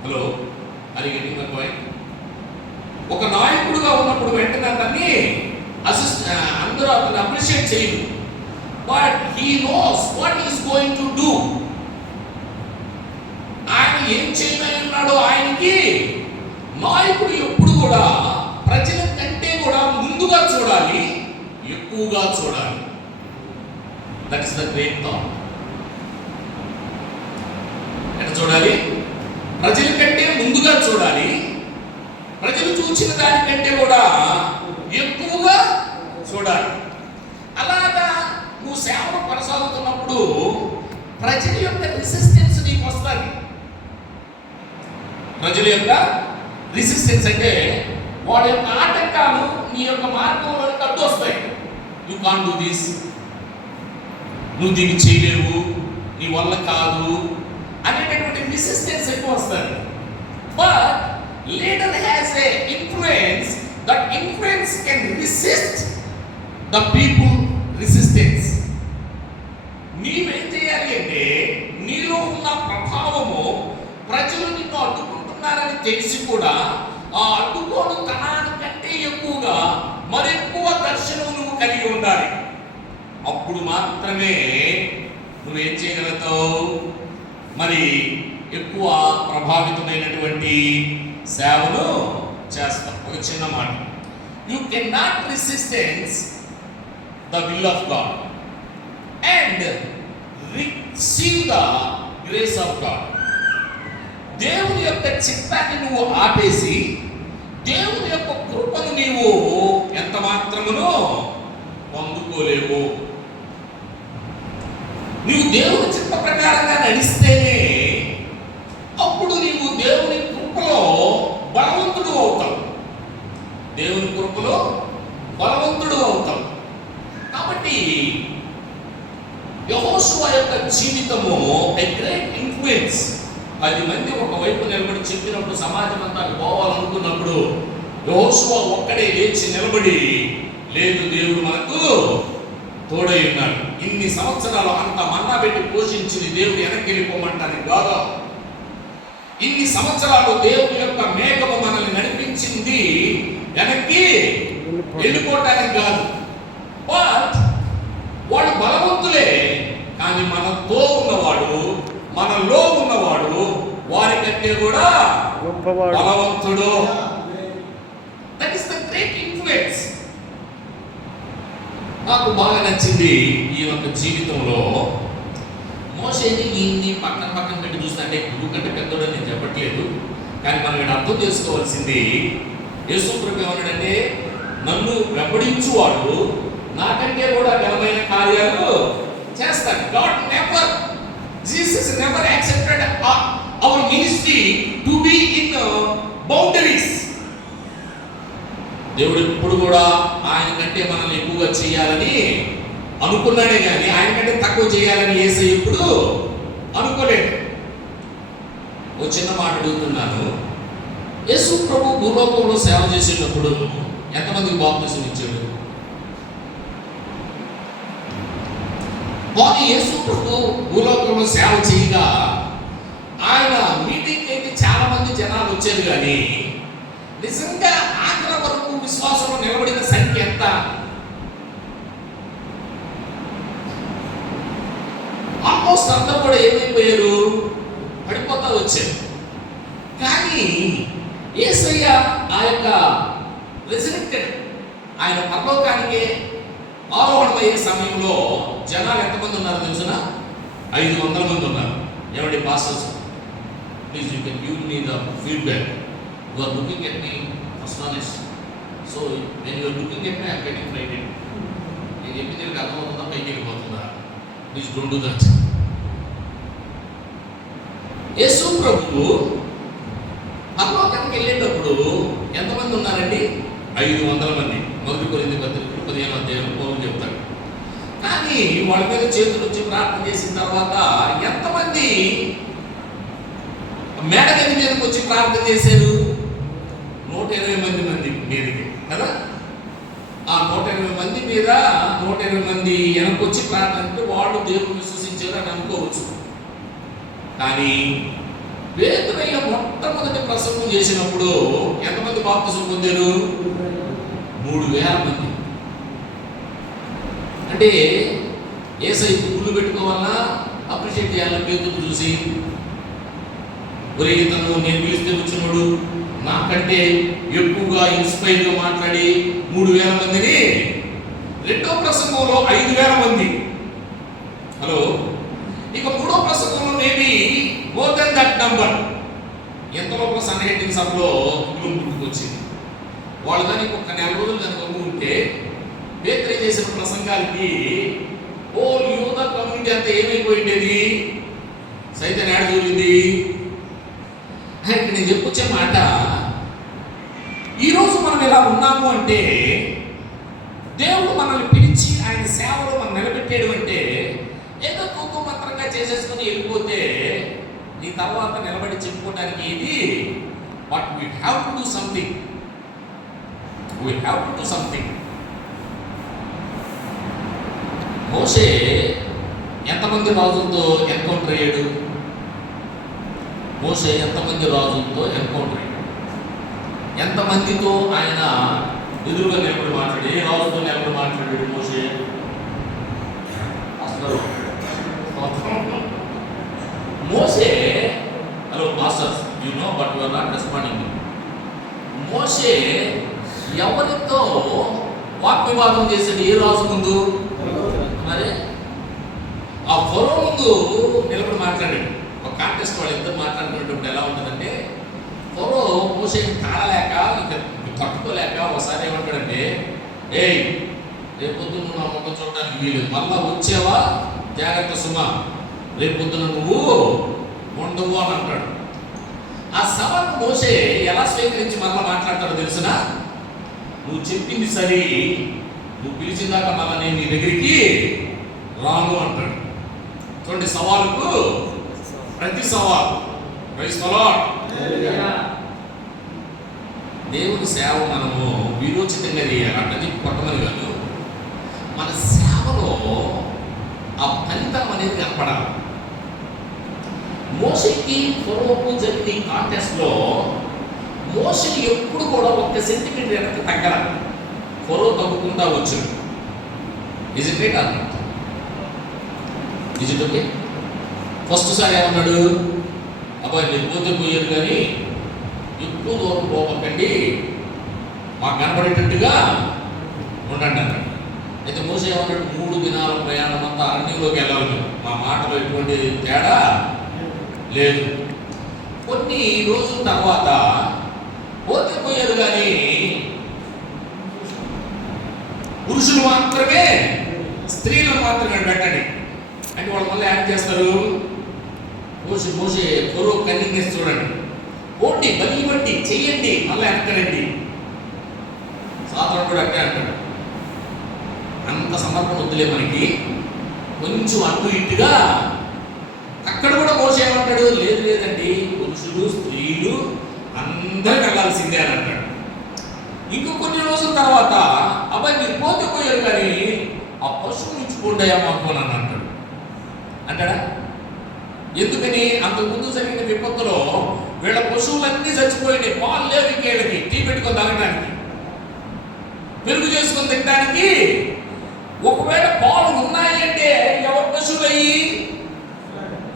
హలో, అది గట్టిగా పాయింట్. ఒక నాయకుడిగా ఉన్నప్పుడు వెంటనే అతన్ని అందరూ అతన్ని అప్రిషియేట్ చేయరు. But he knows what is going to do. ఆయన ఏం చేయనున్నాడో ఆయనకి నాయకుడు ఎప్పుడు కూడా ప్రజల కంటే కూడా ముందుగా చూడాలి, ఎక్కువగా చూడాలి. That is the great thought. ఎట్లా చూడాలి? ప్రజల కంటే ముందుగా చూడాలి, ప్రజలు చూసిన దానికంటే కూడా ఎక్కువగా చూడాలి. అలాగా నువ్వు సేవలు కొనసాగుతున్నప్పుడు ప్రజల యొక్క రెసిస్టెన్స్ నీకు వస్తుంది. ప్రజల యొక్క రెసిస్టెన్స్ అంటే వాళ్ళ యొక్క ఆటంకాలు నీ యొక్క మార్గంలోకి అడ్డు వస్తాయి. యు కాంట్ డూ దిస్, నువ్వు దీన్ని చేయలేవు, నీ వల్ల కాదు అనేటటువంటి రెసిస్టెన్స్ ఎక్కువ వస్తుంది. But leader has a influence, that influence can resist the people resistance. నీవేం చేయాలి అంటే నీలో ఉన్న ప్రభావము ప్రజలు నిన్ను అడ్డుకుంటున్నారని తెలిసి కూడా ఆ అడ్డుకోను తనానికంటే ఎక్కువగా మరెక్కువ దర్శనం నువ్వు కలిగి ఉండాలి. అప్పుడు మాత్రమే నువ్వేం చేయగలుగుతావు, మరి ఎక్కువ ప్రభావితమైనటువంటి సేవను చేస్తావు. ఒక చిన్న మాట, you can not resistance the will of God and receive the grace of God. దేవుని యొక్క చిత్తాన్ని నువ్వు ఆపేసి దేవుని యొక్క కృపను నీవు ఎంత మాత్రమునో పొందుకోలేవు. నీవు దేవుని చిత్త ప్రకారంగా నడిస్తేనే అప్పుడు నీవు దేవుని కృపలో బలవంతుడు అవుతావు. దేవుని కృపలో బలవంతుడు అవుతావు. కాబట్టి యెహోషువ యొక్క జీవితము ఏ గ్రేట్ ఇన్ఫ్లుయెన్స్. 10 మంది ఒకవైపు నిలబడి చెప్పినప్పుడు సమాజం అంతా పోవాలనుకున్నప్పుడు యెహోషువ ఒక్కడే లేచి నిలబడి, లేదు దేవుడు మనకు తోడై ఉన్నాడు. ఇన్ని సంవత్సరాలు అంత మన్నా పెట్టి పోషించింది దేవుడు వెనక్కి వెళ్ళిపోమంటానికి కాదు. ఇన్ని సంవత్సరాలు దేవుని యొక్క మేఘము మనల్ని నడిపించింది వెనక్కి వెళ్ళిపోవటానికి కాదు. బట్ వాడు బలవంతులే, కానీ మనతో ఉన్నవాడు, మనలో ఉన్నవాడు వారికంటే కూడా బలవంతుడు. That is the great influence. నాకు బాగా నచ్చింది ఈ యొక్క జీవితంలో. మోషేని ఈయన్ని పక్కన పక్కన పెట్టి చూస్తే, అంటే గురువు కంటే పెద్దోడని నేను చెప్పట్లేదు, కానీ మనం ఇక్కడ అర్థం చేసుకోవాల్సింది, యేసు ప్రభు ఏమన్నాడంటే, నన్ను వెంబడించువాడు నాకంటే కూడా ఘనమైన కార్యాలు చేస్తాడు. God never, Jesus never accepted hour ministry to be in boundaries. దేవుడు ఎప్పుడు కూడా ఆయన కంటే మనల్ని ఎక్కువగా చేయాలని అనుకున్నాడే కానీ ఆయన కంటే తక్కువ చేయాలని యేసయ్య ఎప్పుడు అనుకోలేడు. ఓ చిన్న మాట అడుగుతున్నాను, యేసు ప్రభు భూలోకంలో సేవ చేసేటప్పుడు ఎంతమందికి బాప్తిసం ఇచ్చాడు? కానీ యేసు ప్రభు భూలోకంలో సేవ చేయగా ఆయన మీటింగ్ అయితే చాలా మంది జనాలు వచ్చారు, కానీ నిజంగా ఆఖరి వరకు విశ్వాసంలో నిలబడిన సంఖ్య ఎంత? ఆల్మోస్ట్ అందరూ కూడా ఏమైపోయారు? పడిపోతా వచ్చారు. కానీ యేసయ్య ఆ యొక్క రెజరెక్టెడ్, ఆయన పరలోకానికి ఆరోహణమయ్యే సమయంలో జనాలు ఎంతమంది ఉన్నారు తెలుసునా? 500 మంది ఉన్నారు. ఏమండి pastors, please you can give me the feedback. You are looking at me astonished. So when you are looking at me I am getting frightened. నేను చెప్పింది మీకు అర్థమవుతుందా? పైకి వెళ్ళిపోతుందా? Please don't do that. Yesu ప్రభువు పరలోకానికి వెళ్ళేటప్పుడు ఎంతమంది ఉన్నారండి? 500 మంది. 1 కొరింథీ పత్రిక 15వ అధ్యాయం పౌలు చెప్తాడు. కానీ వాళ్ళ మీద చేతులు వచ్చి ప్రార్థన చేసిన తర్వాత ఎంతమంది మేడగది మీదకి వచ్చి ప్రార్థన చేశారు? 120 మంది మీదకి కదా. ఆ 120 మంది మీద 120 మంది వెనకొచ్చి ప్రార్థన అంటే వాళ్ళు దేవుని విశ్వసించారు అని అనుకోవచ్చు. కానీ పేతురయ్య మొట్టమొదటి ప్రసంగం చేసినప్పుడు ఎంతమంది బాప్తిసం పొందారు? 3000 మంది. అంటే యేసయ్య పువ్వులు పెట్టుకోవాలన్నా అప్రిషియేట్ చేయాలని పేతురు చూసి, ఒరే ఇతను నేను పిలిస్తే వచ్చినోడు నాకంటే ఎక్కువగా ఇన్స్పైర్గా మాట్లాడి 3000 మందిని, రెండో ప్రసంగంలో 5000 మంది. హలో, ఇక మూడో ప్రసంగంలో maybe more than that number. ఎంత లోపల సన్హెడ్రింగ్ సభలో పుట్టుకొచ్చింది. వాళ్ళు కానీ ఒక 4 రోజులు కనుక ఉంటే పేతురు చేసిన ప్రసంగాలకి ఓల్ యూదా కమ్యూనిటీ అంతా ఏమైపోయింది? సైతం ఏడ చూడింది. ఇక్కడ నేను చెప్పొచ్చే మాట, ఈరోజు మనం ఎలా ఉన్నాము అంటే, దేవుడు మనల్ని పిలిచి ఆయన సేవలో మనం నిలబెట్టేయడం అంటే ఏదో తూకం మాత్రంగా చేసేసుకుని వెళ్ళిపోతే నీ తర్వాత నిలబడి చెప్పుకోవడానికి ఇది. But we have to do something. We have to do something. Moshe ఎంతమంది రాజులతో ఎన్కౌంటర్ అయ్యాడు? మోషే ఎంతమంది రాజులతో ఎన్కౌంటర్ అయ్యాడు? ఎంతమందితో ఆయన ఎదురుగా నిలబడి మాట్లాడి, ఏ రాజుతో నిలబడి మాట్లాడాడు మోషే? అసలు Moshe, hello masters, you know but you are not responding. Moshe ఎవరితో వాగ్వివాదం చేశాడు? ఏ రాజు ముందు? మరి ఆ ఫరో ముందు నిలబడి మాట్లాడాడు. ఒక కాంటెస్ట్ వాళ్ళు ఇద్దరు మాట్లాడుకునేటప్పుడు ఎలా ఉంటుందంటే, ఫరో మోషేని తాళలేక ఇక తట్టుకోలేక ఒకసారి ఏమంటాడంటే, ఏయ్ రేపొద్దు నువ్వు నా ముఖం చూడడానికి వీలు, మళ్ళా వచ్చేవా జాగ్రత్త సుమా, రేపొద్దున నువ్వు ఉండవు అని అంటాడు. ఆ సవాలు మోషే ఎలా స్వీకరించి మళ్ళీ మాట్లాడతాడో తెలుసునా? నువ్వు చెప్పింది సరి, నువ్వు పిలిచిందాక మళ్ళీ నేను నీ దగ్గరికి రాను అంటాడు. చూడండి, సవాలుకు ప్రతి సవాలు. Praise the Lord. దేవుని సేవ మనము విరోచితంగా చేయాలి. అంటే కొట్టమని కాదు, మన సేవలో ఆ ఫలితం అనేది కనపడాలి. మోషేకి ఫరోకు జరిగిన ఈ కాంటెస్ట్లో మోషే ఎప్పుడు కూడా 1 సెంటీమీటర్ వెనక్కి తగ్గల. ఫరో తగ్గుకుంటా వచ్చాడు. ఇజ్ ఇట్ రైట్ అన్న? Is it okay? ఫస్ట్ సారి ఏమన్నాడు? అబ్బాయి నేను పోతే పోయారు కానీ ఎక్కువ దూరం పోకండి, మాకు కనపడేటట్టుగా ఉండండి అన్నాడు. అయితే మోసే ఏమన్నాడు, 3 దినాల ప్రయాణం అంతా అరణ్యంలోకి వెళ్ళాలి మేము, మా మాటలో ఎటువంటి తేడా లేదు. కొన్ని రోజుల తర్వాత పోతే పోయారు, కానీ పురుషులు మాత్రమే స్త్రీలను మాత్రమే పెట్టండి అంటే వాళ్ళు మళ్ళీ యాడ్ చేస్తారు. మోసే త్వరో కన్నింగేసి చూడండి, పోండి బలి బట్టి చెయ్యండి, మళ్ళీ ఎక్కడండి. సాధారణ కూడా అట్టే అంటాడు, అంత సమర్పణ వద్దులే మనకి, కొంచెం అటు ఇటుగా. అక్కడ కూడా మోసే ఏమంటాడు, లేదు లేదండి, పురుషులు స్త్రీలు అందరూ వెళ్ళాల్సిందే అని అంటాడు. ఇంకో కొన్ని రోజుల తర్వాత అబ్బాయి మీరు పోతే పోయారు, కానీ ఆ పశువుని ఇచ్చుకోండి మాకు అని అంటాడు. అంటాడా? ఎందుకని? అంతకుముందు జరిగిన విపత్తులో వీళ్ళ పశువులన్నీ చచ్చిపోయినాయి, పాలు లేవు ఇంకేళ్ళకి, టీ పెట్టుకొని తాగడానికి, పెరుగు చేసుకొని తినడానికి. ఒకవేళ పాలు ఉన్నాయి అంటే ఎవరు పశువులయ్యి?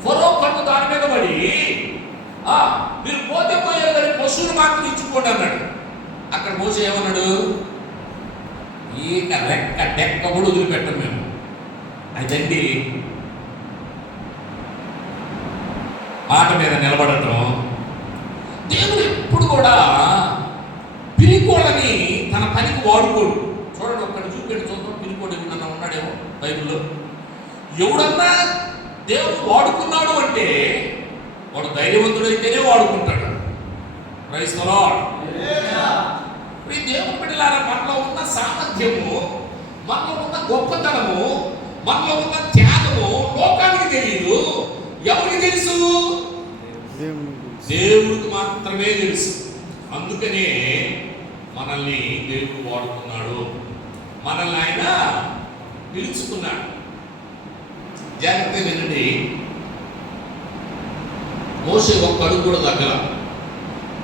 ఫరో కన్ను దాని మీద పడి మీరు పోతే పోయారు, కానీ పశువులు మాత్రం ఇచ్చుకోండి అన్నాడు. అక్కడ మోసే ఏమన్నాడు, ఈక రెక్క డెక్క కూడా వదిలిపెట్టం మేము. అదండి మాట మీద నిలబడటం. దేవుడు ఎప్పుడు కూడా పిరికోళ్ళని తన పనికి వాడుకోడు. చూడండి, ఒక్కటి చూపెట్టి చూద్దాం, పిరికోడు ఎవడన్నా ఉన్నాడేమో బైబిల్లో. ఎవడన్నా దేవుడు వాడుకున్నాడు అంటే వాడు ధైర్యవంతుడైతేనే వాడుకుంటాడు. Praise the Lord. ఈ దేవుని బిడ్డలారా, మనలో ఉన్న సామర్థ్యము, మనలో ఉన్న గొప్పతనము, మనలో ఉన్న త్యాగము లోకానికి తెలియదు. ఎవరికి తెలుసు? దేవుడికి మాత్రమే తెలుసు. అందుకనే మనల్ని దేవుడు వాడుకున్నాడు, మనల్ని ఆయన పిలుచుకున్నాడు. జాగ్రత్తగా వినండి, మోసే ఒక్క అడుగు కూడా తగ్గల.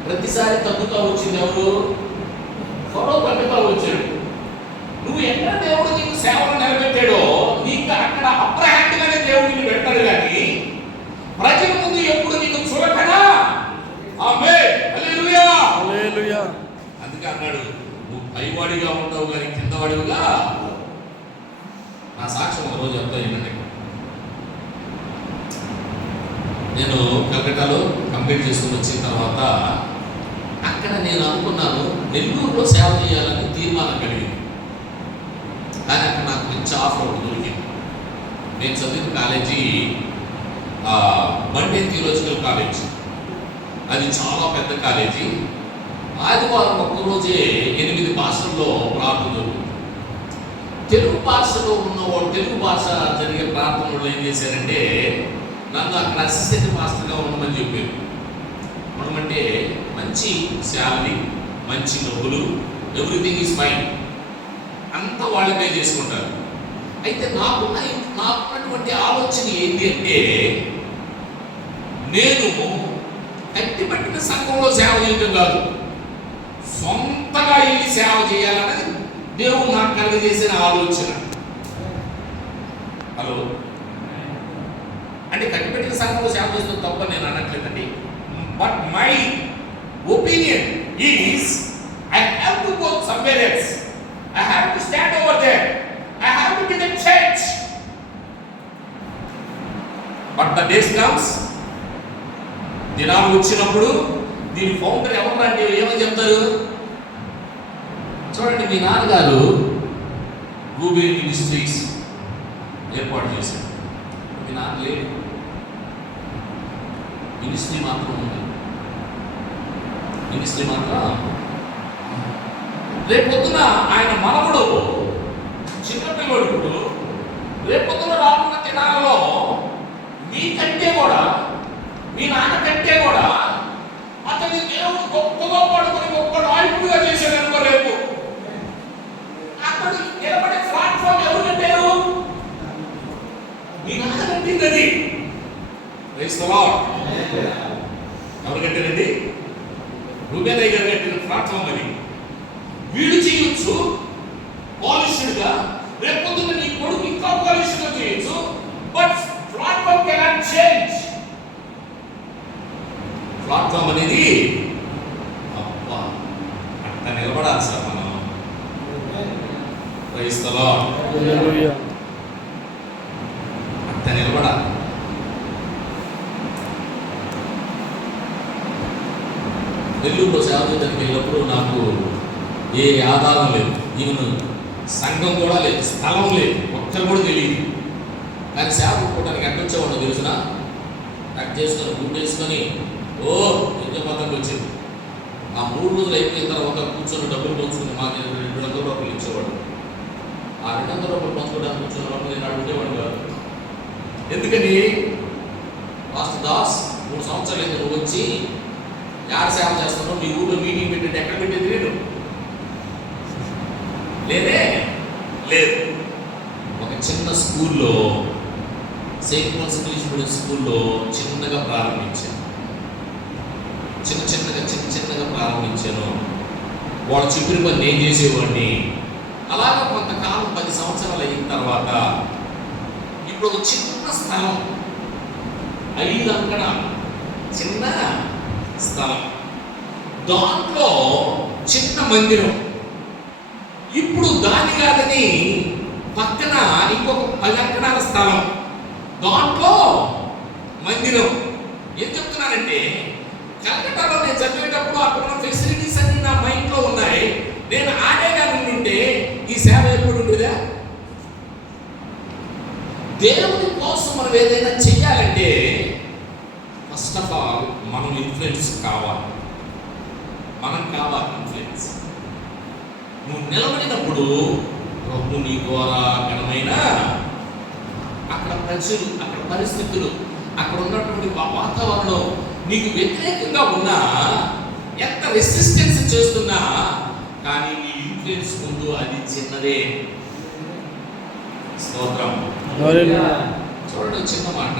ప్రతిసారి తగ్గుతా వచ్చింది ఎవరు? ఫరో తగ్గుతా వచ్చాడు. నువ్వు ఎక్కడ దేవుడు నీకు సేవలు నిలబెట్టాడో నీకు అక్కడ అప్రహెండ్గానే దేవుడు నిన్ను పెట్టాడు, కానీ ప్రజల ముందు ఎప్పుడు నీకు చూడకనా. ఆమేన్, హల్లెలూయా, హల్లెలూయా. అందుకే అన్నాడు, నువ్వు పైవాడిగా ఉంటావు కానీ కిందవాడిగా. నా సాక్ష్యం ఒక రోజు చెప్తా వినండి. నేను కలకట్టాలో కంప్లీట్ చేసుకుని వచ్చిన తర్వాత అక్కడ నేను అనుకున్నాను నెల్లూరులో సేవ చేయాలని తీర్మానం కలిగింది. కానీ అక్కడ నాకు మంచి ఆఫర్ ఒకటి దొరికింది. నేను చదివిన కాలేజీ బండే థియోలాజికల్ కాలేజ్. అది చాలా పెద్ద కాలేజీ. ఆదివారం ఒక్కరోజే 8 భాషల్లో ప్రార్థన జరుగుతుంది. తెలుగు భాషలో ఉన్నవాడు, తెలుగు భాష జరిగే ప్రార్థనలు ఏం చేశారంటే నన్ను అక్కడ అసిస్టెంట్ మాస్టర్గా ఉండమని చెప్పారు. ఉండమంటే మంచి శాలరీ, మంచి డబ్బులు, ఎవ్రీథింగ్ ఈజ్ ఫైన్, అంతా వాళ్ళే పే చేసుకుంటారు. అయితే నాకున్నటువంటి ఆలోచన ఏంటి అంటే, నేను కట్టిపట్టిన సంఘంలో సేవ చేయడం కాదు, సొంతగా వెళ్ళి సేవ చేయాలన్నది దేవుడు నాకు కలిగజేసిన ఆలోచన. హలో, అంటే కట్టిపెట్టిన సంఘంలో సేవ చేస్తూ తప్ప నేను అనట్లేదండి. But my opinion is I have to go somewhere else. I have to stand over there. I have to be the church. But the days comes, దినాలు వచ్చినప్పుడు దీని ఫౌండర్ ఎవరు అంటే ఏమని చెప్తారు? చూడండి, మీ నాన్నగారు గూబేరి మినిస్ట్రీస్ ఏర్పాటు చేశారు. మీ నాన్న లేడు, మినిస్ట్రీ మాత్రం ఉంది. మినిస్ట్రీ మాత్రం రేపొద్దున ఆయన మనవడు చిన్నపిల్లడు రేపొద్దున రానున్న దినాలలో మీకంటే కూడా, మీ నాన్న కంటే కూడా అతని దేవుడు గొప్పగా పడుకొని గొప్ప నాయకుడిగా చేశాడు అనుకో. రేపు అతడు నిలబడే ప్లాట్ఫామ్ ఎవరు కట్టారు? మీ నాన్న కట్టింది. అది ప్రైజ్ ది లార్డ్. ఎవరు కట్టారండి? రూబేనయ్య గారు కట్టిన ప్లాట్ఫామ్ అది. వీడు చేయొచ్చు పాలిష్డ్గా, రేపొద్దున నీ కొడుకు ఇంకా పాలిష్డ్గా చేయొచ్చు. But platform cannot change. Platform అనేది అబ్బా అట్లా నిలబడాలి. Praise the Lord. హల్లెలూయా. అంత నిలబడాలి. నెల్లూరులో సేవ చేయడానికి వెళ్ళినప్పుడు నాకు ఏ ఆధారం లేదు, ఈవెన్ సంఘం కూడా లేదు, స్థలం లేదు, ఒక్కరు కూడా తెలియదు. కానీ సేవ కొట్టుకోవడానికి ఎక్కడ వచ్చేవాడు తెలిసిన, కట్ చేసుకొని బూట్ వేసుకొని యజ్ఞపథంకి వచ్చింది. ఆ 3 రోజులు అయిపోయిన తర్వాత కూర్చొని డబ్బులు పంచుకుని మాకు 200 రూపాయలు ఇచ్చేవాడు. ఆ 200 రూపాయలు పంచుకోవడానికి కూర్చున్న వాళ్ళు నేను అడుగునేవాడు కాదు. ఎందుకని మాస్టర్ దాస్ 3 సంవత్సరాలు అయితే నువ్వు వచ్చి యాడ సేవ చేస్తున్నావు, మీ ఊళ్ళో మీటింగ్ పెట్టండి, ఎక్కడ పెట్టేది నేను లేదే లేదు. ఒక చిన్న స్కూల్లో, సెయింట్ పాల్స్ ఇంగ్లీష్ మీడియం స్కూల్లో చిన్నగా ప్రారంభించాను. చిన్నగా ప్రారంభించాను. వాళ్ళు చెప్పిన పని నేను చేసేవాడిని. అలాగే కొంతకాలం 10 సంవత్సరాలు అయిన తర్వాత ఇప్పుడు ఒక చిన్న స్థలం, 5 అంకణాలు చిన్న స్థలం, దాంట్లో చిన్న మందిరం. ఇప్పుడు దాని కాదని పక్కన ఇంకొక 10 అంకణాల స్థలం, దాంట్లో మందిరం. ఏం చెప్తున్నానంటే, కలకట్టాలో నేను చదివేటప్పుడు అక్కడ ఉన్న ఫెసిలిటీస్ అన్ని నా మైండ్లో ఉన్నాయి. నేను ఆడేగా ఉంటే ఈ సేవ ఎప్పుడు ఉండేదా? దేవుని కోసం మనం ఏదైనా చెయ్యాలంటే ఫస్ట్ ఆఫ్ ఆల్ మనం ఇన్ఫ్లుయెన్స్ కావాలి. ఇన్ఫ్లుయెన్స్. నువ్వు నిలబడినప్పుడు ప్రభు నీ ద్వారా ఘనమైన అక్కడ ప్రజలు, అక్కడ పరిస్థితులు, అక్కడ ఉన్నటువంటి వాతావరణం నీకు వ్యతిరేకంగా ఉన్నా, ఎంత రెసిస్టెన్స్ చేస్తున్నా, కానీ నీ ఇన్ఫ్లుయెన్స్ ముందు అది చిన్నదే. స్తోత్రం. చూడండి, చిన్న మాట.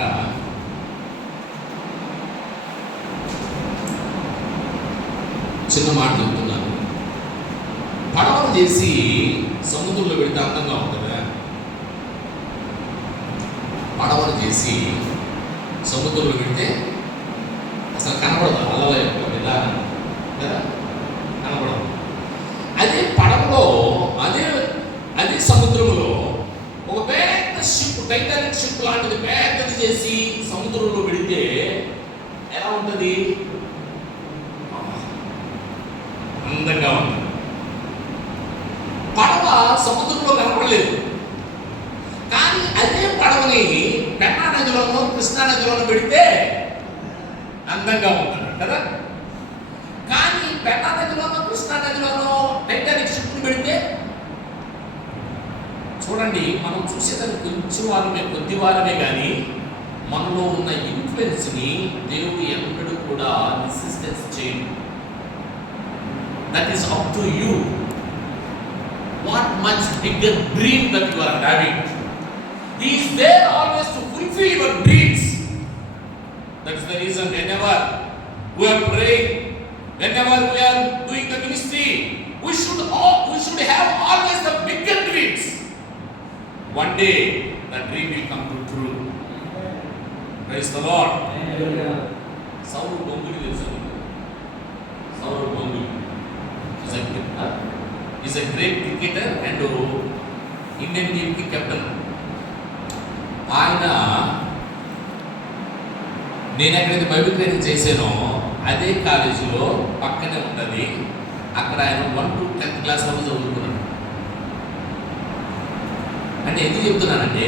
చెప్తున్నాను. పడవలు చేసి సముద్రంలో పెడితే అందంగా ఉంటుందా? పడవలు చేసి సముద్రంలో పెడితే అసలు కనబడదు, అల్లల యొక్క విధానం కదా, కనబడదు. అదే పడవలో, అదే సముద్రంలో ఒక పెద్ద షిప్, టైటానిక్ షిప్ లాంటిది పెద్దది చేసి సముద్రంలో పెడితే ఎలా ఉంటుంది? అందంగా ఉంటుంది. పడవ సముద్రంలో కనపడలేదు, కానీ అదే పడవని పెన్నా నదిలోనో కృష్ణా నదిలోనో పెడితే అందంగా ఉంటుంది కదా. కానీ పెన్నా నదిలోనో కృష్ణా నదిలోనో టైటానిక్ షిప్ని పెడితే చూడండి, మనం చూసేదాన్ని కొంచెం వారమే, కొద్ది వారమే, కానీ మనలో ఉన్న ఇన్ఫ్లుయెన్స్ని దేవుడు ఎన్నడూ కూడా రెసిస్టెన్స్ చేయడు. That is up to you. What much bigger dream that you are having. He is there always to fulfill your dreams. That's the reason whenever we are praying, whenever we are doing the ministry, we should have always the bigger dreams. One day that dream will come to true. Praise the Lord. Sauru Ganguli తెలుసు. Sauru Ganguli is a great cricketer and Indian team ki captain. ఆయన నేను ఎక్కడైతే Bible training చేశానో అదే కాలేజీలో పక్కనే ఉంటుంది. అక్కడ ఆయన 1 to 10th క్లాస్ వరకు చదువుకున్నాడు. అంటే ఎందుకు చెప్తున్నానంటే,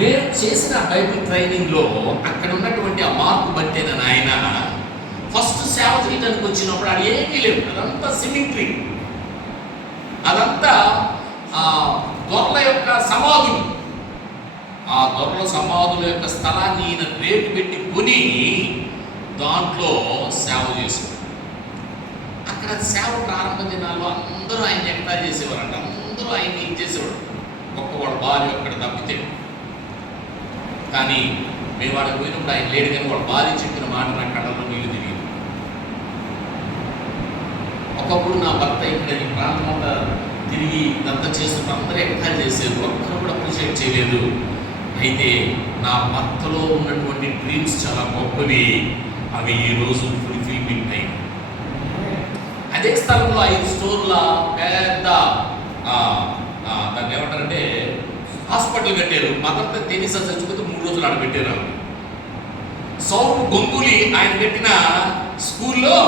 మేము చేసిన బైబిల్ ట్రైనింగ్లో అక్కడ ఉన్నటువంటి ఆ మార్పు బట్టేనని ఆయన ఫస్ట్ సేవ చేయడానికి వచ్చినప్పుడు అది ఏమీ లేవు, అదంతా సిమెంట్రీ, అదంతా దొరల యొక్క సమాధులు. ఆ దొరల సమాధుల యొక్క స్థలాన్ని ఈయన రేటు పెట్టి కొని దాంట్లో సేవ చేశాడు. అక్కడ సేవ ప్రారంభ దినాల్లో అందరూ ఆయన ఎక్స్ట్రా చేసేవారంట, అందరూ ఆయన్ని ఇచ్చేసేవాడు, ఒక్కవాడు భార్య ఒక్కడ తప్పితే. కానీ మేము వాడికి పోయినప్పుడు ఆయన లేడు, కానీ వాడు భార్య చెప్పిన మాట నా కళ్ళలో నీళ్ళు తిరిగింది. ఒకప్పుడు నా భర్త ఇక్కడ ఈ ప్రాంతం అంతా తిరిగి ఇదంతా చేస్తున్నప్పుడు అందరూ ఎక్స్ట్రా చేసేది, ఒక్కరు కూడా అప్రిషియేట్ చేయలేదు. అయితే నా భర్తలో ఉన్నటువంటి డ్రీమ్స్ చాలా గొప్పవి, అవి ఈ రోజు ఫుల్ఫిల్మెంట్ అయ్యి అదే స్థలంలో 5 స్టోర్ల పెద్ద దాన్ని హాస్పిటల్ కట్టారు. మదర్ తెరీసా చచ్చిపోతే 3 రోజులు ఆడ పెట్టారు ఆవిడ. సౌలు గొంగులి ఆయన పెట్టిన స్కూల్లో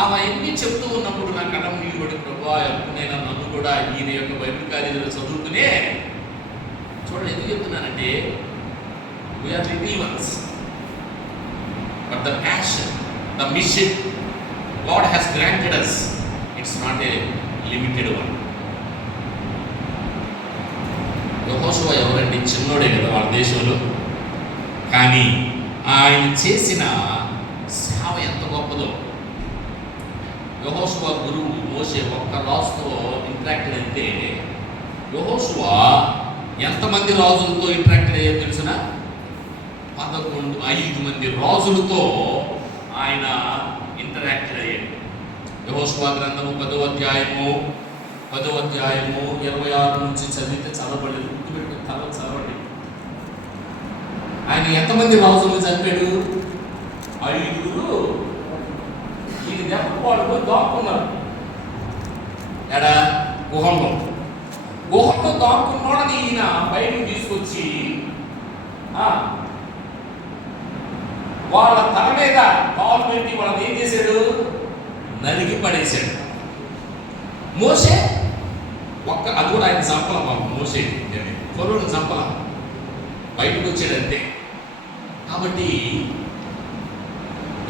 ఆమె ఎన్ని చెప్తూ ఉన్నప్పుడు నా కళ్ళం నీళ్ళు పడి, ప్రభా ఎప్పుడైనా నన్ను కూడా ఈయన యొక్క బైబిల్ కాలేజీలో చదువుకునే చూడండి. ఎందుకు చెప్తున్నానంటే we are little ones, but the passion, the mission God has granted us, it's not a limited one. యెహోషువ ఎవరండి? చిన్నోడే కదా వాళ్ళ దేశంలో, కానీ ఆయన చేసిన సేవ ఎంత గొప్పదో. యెహోషువ గురువు మోషే ఒక్క రాజుతో ఇంటరాక్ట్ అయితే యెహోషువ ఎంతమంది రాజులతో ఇంటరాక్ట్ అయ్యో తెలిసిన? 5 మంది రాజులతో ఆయన ఇంటరాక్ట్ అయ్యాడు. యెహోషువ గ్రంథము 10వ అధ్యాయము 26 నుంచి చదివితే చదవబడలేదు, గుర్తుపెట్టుకుని తర్వాత చదవండి. ఆయన ఎంతమంది రాజులను చంపాడు? 5. ఈయన దెబ్బకు వాళ్ళు పోయి దాక్కున్నారు. ఎడా గుహంలో దాక్కున్నాడని ఈయన బయటకు తీసుకొచ్చి వాళ్ళ తల మీద కాలు పెట్టి వాళ్ళని ఏం చేశాడు? నరికి పడేశాడు. మోషే అది కూడా ఆయన చంపల. మోషే ఫరోను చంపల, బయటకు వచ్చాడంతే. కాబట్టి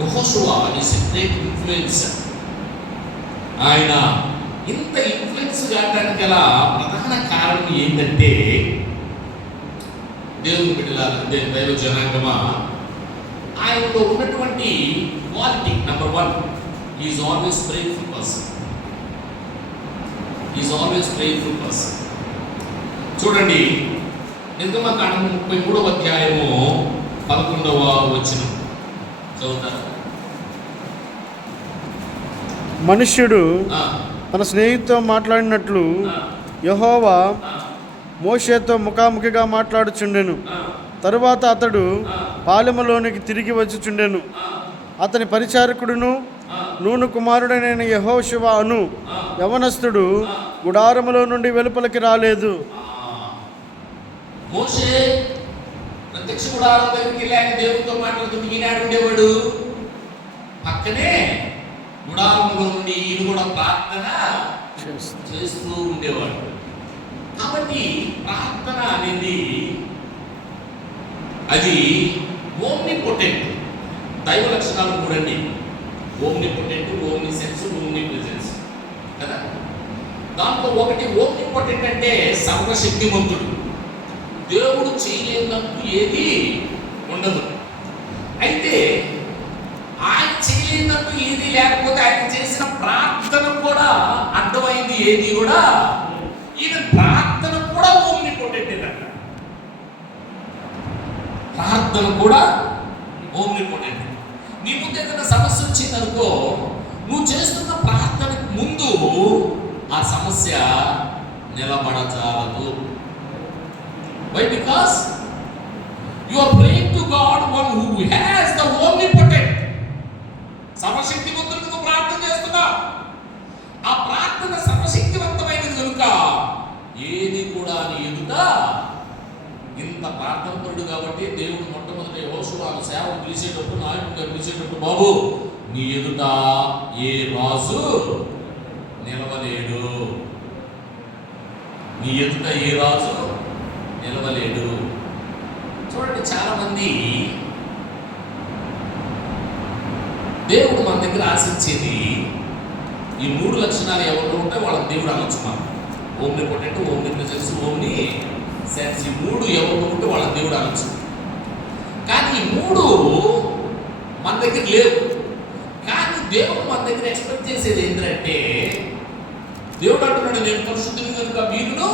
యెహోషువ ఈస్ ఎ గ్రేట్ ఇన్ఫ్లుయెన్సర్. ఆయన ఇంత ఇన్ఫ్లుయెన్స్ కావడానికి గల ప్రధాన కారణం ఏంటంటే, దేవుని బిడ్డలారా, దైవ జనాంగమా, ఆయనలో ఉన్నటువంటి quality number 1, is always prayerful person. చూడండి, నిర్గమకాండము 33వ అధ్యాయము 11వ వచనం చదువుతారు. మనుష్యుడు తన స్నేహితుతో మాట్లాడినట్లు యెహోవా మోషేతో ముఖాముఖిగా మాట్లాడుచుండెను. తరువాత అతడు పాలెములోనికి తిరిగి వచ్చుచుండెను. అతని పరిచారకుడును నూను కుమారుడైన యెహోషువ అను యవనస్తుడు గుడారములో నుండి వెలుపలికి రాలేదు. మోషే ప్రత్యక్ష గుడారం దగ్గరికి వెళ్ళాక దేవునితో మాట్లాడుతూ ఈనాడు ఉండేవాడు. పక్కనే గుడారంలో నుండి ఈయన కూడా ప్రార్థన చేస్తూ ఉండేవాడు. కాబట్టి ప్రార్థన అనేది అది ఓమ్నిపోటెంట్. దైవ లక్షణాలు చూడండి, ఓమ్నిపోటెంట్, ఓమ్నిసెన్స్, ఓమ్నిప్రెజెన్స్ కదా. దాంట్లో ఒకటి ఓమ్నిపోటెంట్ అంటే సర్వశక్తిమంతుడు. దేవుడు చేయలేనట్టు ఏది ఉండదు. అయితే ఆయన చేయలేనట్టు ఏది లేకపోతే ఆయన చేసిన ప్రార్థన కూడా అర్థమైంది ఏది కూడా. ఈయన ప్రార్థన కూడా ఓమ్నిపోటెంట్ అంట. ప్రార్థన కూడా ఓమ్నిపోటెంట్. నీ ముందు ఏదైనా సమస్య వచ్చిందనుకో, నువ్వు చేస్తున్న ప్రార్థనకు ముందు ఆ సమస్య నిలబడజాలదు. Why? Because you are praying to God, one who has the omnipotent. సర్వశక్తివంతుడికి నువ్వు ప్రార్థన చేస్తున్నావు. ఆ ప్రార్థన సర్వశక్తివంతమైనది కనుక ఏది కూడా నీ ఎదుట. ఇంత ప్రార్థనపరుడు కాబట్టి దేవుడు మొట్టమొదటి యెహోషువను సేవ పిలిచేటప్పుడు, నాయకుడిగా పిలిచేటప్పుడు, బాబు నీ ఎదుట ఏ రాజు నిలవలేడు, నీ ఎదుట ఏ రాజు నిలవలేడు. చూడండి, చాలా మంది దేవుడు మన దగ్గర ఆశించేది ఈ 3 లక్షణాలు ఎవరు ఉంటే వాళ్ళకి దేవుడు అనొచ్చున్నాను. ఓమ్నిపోటెంట్, ఓమ్నిప్రెజెన్స్, ఓమ్నిసెన్స్. ఈ 3 ఎవరు ఉంటే వాళ్ళకి దేవుడు అనొచ్చు. కానీ ఈ 3 మన దగ్గర లేవు. కానీ దేవుడు మన దగ్గర ఎక్స్పెక్ట్ చేసేది ఏంటంటే, దేవుడు అంటున్నాడు, నేను పరిశుద్ధుని కనుక మీరును.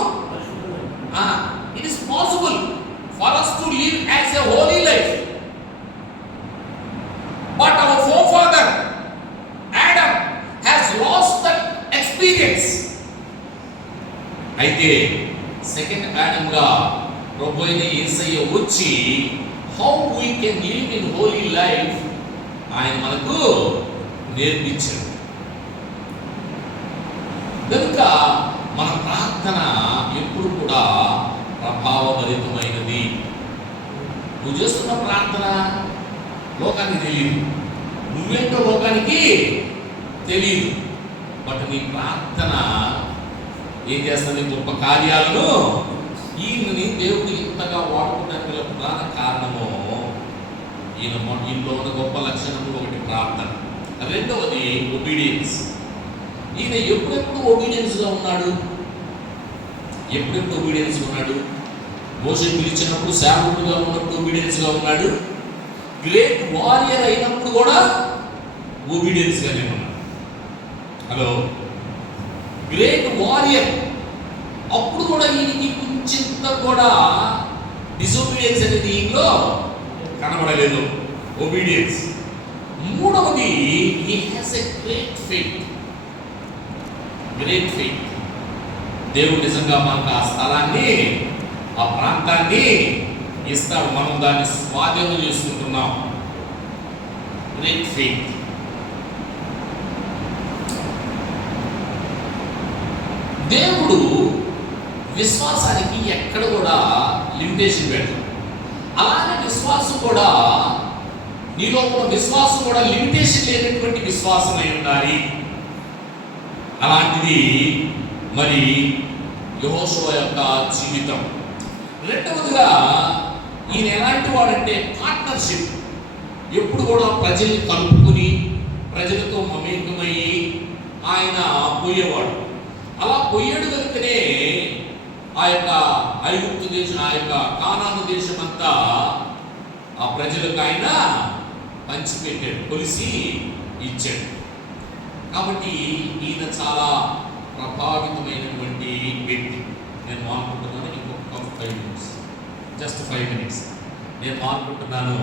It is possible for us to live as a holy life. But our forefather Adam has lost that experience. అయితే సెకండ్ ఆడమ్ గా ప్రభు అయిన యేసయ్య వచ్చి how we can live in holy life ఆయన మనకు నేర్పించాడు. కనుక మన ప్రార్థన ఎప్పుడు కూడా ప్రభావభరితమైనది. నువ్వు చేస్తున్న ప్రార్థన లోకానికి తెలియదు, నువ్వేంటో లోకానికి తెలియదు. బట్ నీ ప్రార్థన ఏం చేస్తుంది? గొప్ప కార్యాలను ఈయనని దేవుడు ఇంతగా వాడుకోవడానికి గల ప్రధాన కారణము ఈయనలో ఉన్న గొప్ప లక్షణము ఒకటి ప్రార్థన, రెండవది ఒబీడియన్స్. ఈయన ఎప్పుడెప్పుడు ఒబీడియన్స్గా ఉన్నాడు? ఎప్పుడెప్పుడు ఒబీడియన్స్ ఉన్నాడు? మోషే పిలిచినప్పుడు సేవకుడుగా ఉన్నప్పుడు ఒబీడియన్స్గా ఉన్నాడు. గ్రేట్ వారియర్ అయినప్పుడు కూడా ఒబీడియన్స్గానే ఉన్నాడు. హలో, గ్రేట్ వారియర్ అప్పుడు కూడా ఈయనకి కొంచెంత కూడా డిసొబీడియన్స్ అనేది ఈయనలో కనబడలేదు. ఒబీడియన్స్. మూడవది, he has a great faith. Great faith. దేవుడు నిజంగా మనకు ఆ స్థలాన్ని, ఆ ప్రాంతాన్ని ఇస్తాడు, మనం దాన్ని స్వాధీనం చేసుకుంటున్నాం. Great faith. దేవుడు విశ్వాసానికి ఎక్కడ కూడా లిమిటేషన్ పెట్టదు. అలానే విశ్వాసం కూడా, నీలో ఉన్న విశ్వాసం కూడా లిమిటేషన్ లేనటువంటి విశ్వాసం అయి ఉండాలి. అలాంటిది మరి యెహోషువ యొక్క జీవితం. రెండవదిగా ఈయన ఎలాంటి వాడంటే పార్ట్నర్షిప్. ఎప్పుడు కూడా ప్రజల్ని కలుపుకుని ప్రజలతో మమేకమయ్యి ఆయన పోయేవాడు. అలా పోయాడు కనుకనే ఆ యొక్క ఐగుప్తు దేశం, ఆ యొక్క కానాను దేశం అంతా ఆ ప్రజలకు ఆయన పంచిపెట్టాడు, కొలిసి ఇచ్చాడు. కాబట్టి ఈయన చాలా ప్రభావితమైనటువంటి వ్యక్తి. నేను అనుకుంటున్నాను ఇంకొక 5 minutes, జస్ట్ 5 minutes నేను అనుకుంటున్నాను.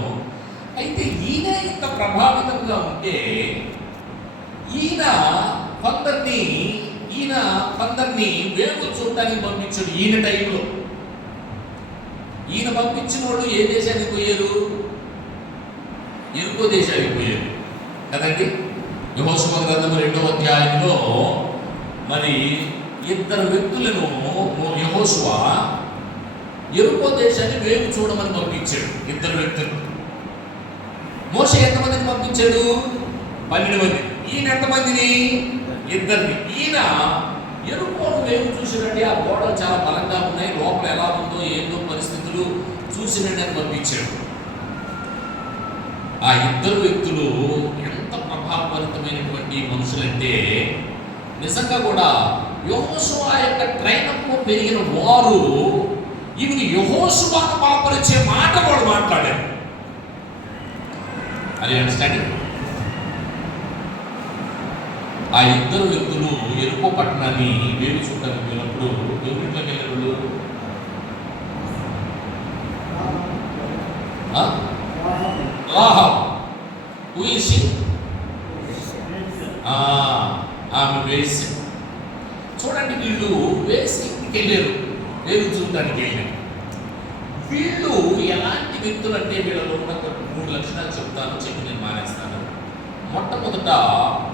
అయితే ఈయన ఇంత ప్రభావితంగా ఉంటే ఈయన కొందరిని వేగు చూడటానికి పంపించాడు. ఈయన టైంలో ఈయన పంపించిన వాళ్ళు ఏ దేశానికి పోయారు? ఎరుకో దేశానికి పోయారు కదండి. యెహోషువ గ్రంథము 2వ అధ్యాయంలో మరి 2 వ్యక్తులను యెహోషువ ఎరుకో దేశాన్ని వేగు చూడమని పంపించాడు. 2 వ్యక్తులు. మోషే ఎంతమందిని పంపించాడు? 12 మంది. ఈయన ఎంతమందిని? 2. ఈయన ఎరుకోను వేగు చూసినట్టే ఆ గోడలు చాలా బలంగా ఉన్నాయి, లోపల ఎలా ఉందో ఏందో పరిస్థితులు చూసినట్టు పంపించాడు. ఆ 2 వ్యక్తులు ఎంత ప్రభావవంతమైనటువంటి మనుషులంటే నిజంగా కూడా యెహోషువ యొక్క ట్రైనప్లో పెరిగిన వారు ఈయన యెహోషువను బలపరిచే మాట కూడా మాట్లాడారు. అది అండర్స్టాండింగ్. ఆ 2 వ్యక్తులు ఎరుకో పట్టణాన్ని వేలు చూడటానికి వెళ్ళినప్పుడు ఎవరింట్లోకి వెళ్ళారు? రాహాబ్. Who is she? ఆమె వేసి. చూడండి, వీళ్ళు వేసి ఇంటికి వెళ్ళారు, వేలు చూడటానికి వెళ్ళారు. వీళ్ళు ఎలాంటి వ్యక్తులు అంటే వీళ్ళలో ఉన్న 3 లక్షణాలు చెప్తాను, చెప్పి నేను మానేస్తాను. మొట్టమొదట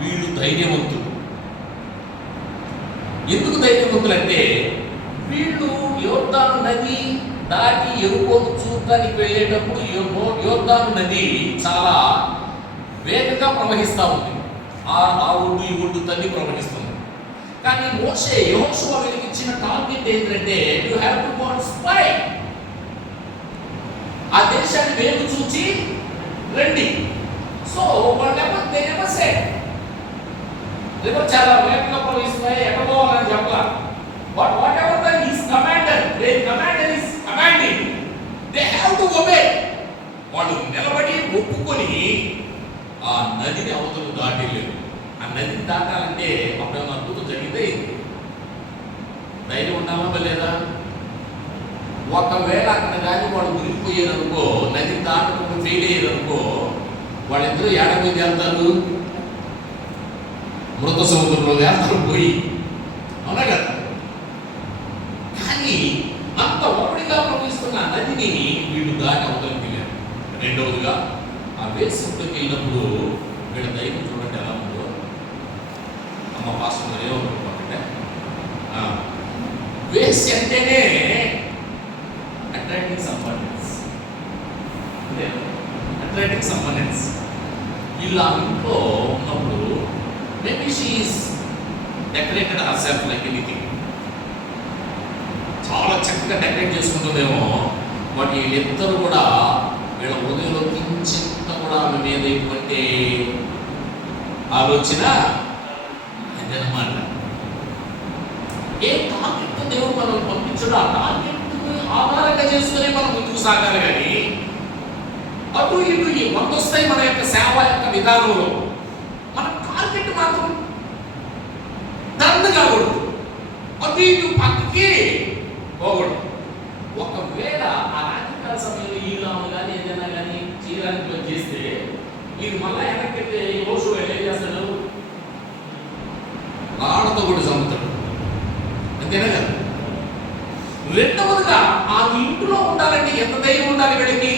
వీళ్ళు ధైర్యవంతులు. ఎందుకు ధైర్యవంతులు అంటే వీళ్ళు యోర్దాను నది దాటి ఎరుకోను చూడటానికి వెళ్ళేటప్పుడు యోర్దాను నది చాలా వేగంగా ప్రవహిస్తూ ఉంది. ఆ ఒడ్డు ఈ ఒడ్డు తల్లి ప్రవహిస్తుంది. కానీ మోషే యెహోషువ వీళ్ళకి ఇచ్చిన టార్గెట్ ఏంటంటే you have to go and spy. ఆ దేశాన్ని వేగు చూచి రండి. సో వాళ్ళు సెడ్ రివర్ చాలా వేగంగా ప్రవహిస్తున్నాయి, ఎక్కడ పోవాలని చెప్పాల. But whatever the his commander, their commander is commanding, they have to obey. వాళ్ళు నిలబడి ఒప్పుకొని ఆ నదిని అవతలు దాటలేదు. ఆ నదిని దాటాలంటే అప్పుడేమో అద్భుతం జరిగింది. ధైర్యం ఉండాలా లేదా? ఒకవేళ అక్కడ కానీ వాళ్ళు మునిగిపోయేదనుకో, నది దాటకుండా ఫెయిల్ అయ్యేదనుకో, వాళ్ళిద్దరూ ఏడమైంది వెళ్తారు, మృత సముద్రంలో వెళ్తారు పోయి, అవునా కదా? కానీ అంత ఒడిగా ప్రవహిస్తున్న నదిని వీళ్ళు దాటి అవతలకి వెళ్ళారు. రెండవదిగా ఆ వేసంలోకి వెళ్ళినప్పుడు వీళ్ళ ధైర్యం చూడండి ఎలా ఉందో. అమ్మ పాస్టర్ ఏమనుకుంటామంటే వేసి అంటేనే attracting someone else. వీళ్ళ ఇంట్లో ఉన్నప్పుడు maybe she is decorated herself like anything, చాలా చక్కగా డెకరేట్ చేసుకుంటుందేమో. బట్ వీళ్ళిద్దరు కూడా వీళ్ళ ఉదయంలో కించింత కూడా ఆమె మీద ఎటువంటి ఆలోచన అదనమాట. ఏ టార్గెట్ దేవుడు మనం పంపించడు, ఆ టార్గెట్ ఆధారంగా చేసుకుని మనం ముందుకు సాగాలి. కానీ అటు ఇటు ఈ వస్తాయి మన యొక్క సేవ యొక్క విధానంలో మన టార్గెట్ మాత్రం దండ కాకూడదు, అటు ఇటు పక్కకి పోకూడదు. ఒకవేళ ఆ రాజకీయ సమయంలో ఈ రాము కానీ ఏదైనా కానీ చేయడానికి చేస్తే ఇది మళ్ళీ వెనక్కి రోజు ఏం చేస్తాడు, రాళ్ళతో కూడా చంపుతాడు, అంతేనా కదా. రెండవదిగా ఆ ఇంట్లో ఉండాలంటే ఎంత ధైర్యం ఉండాలి వీడికి.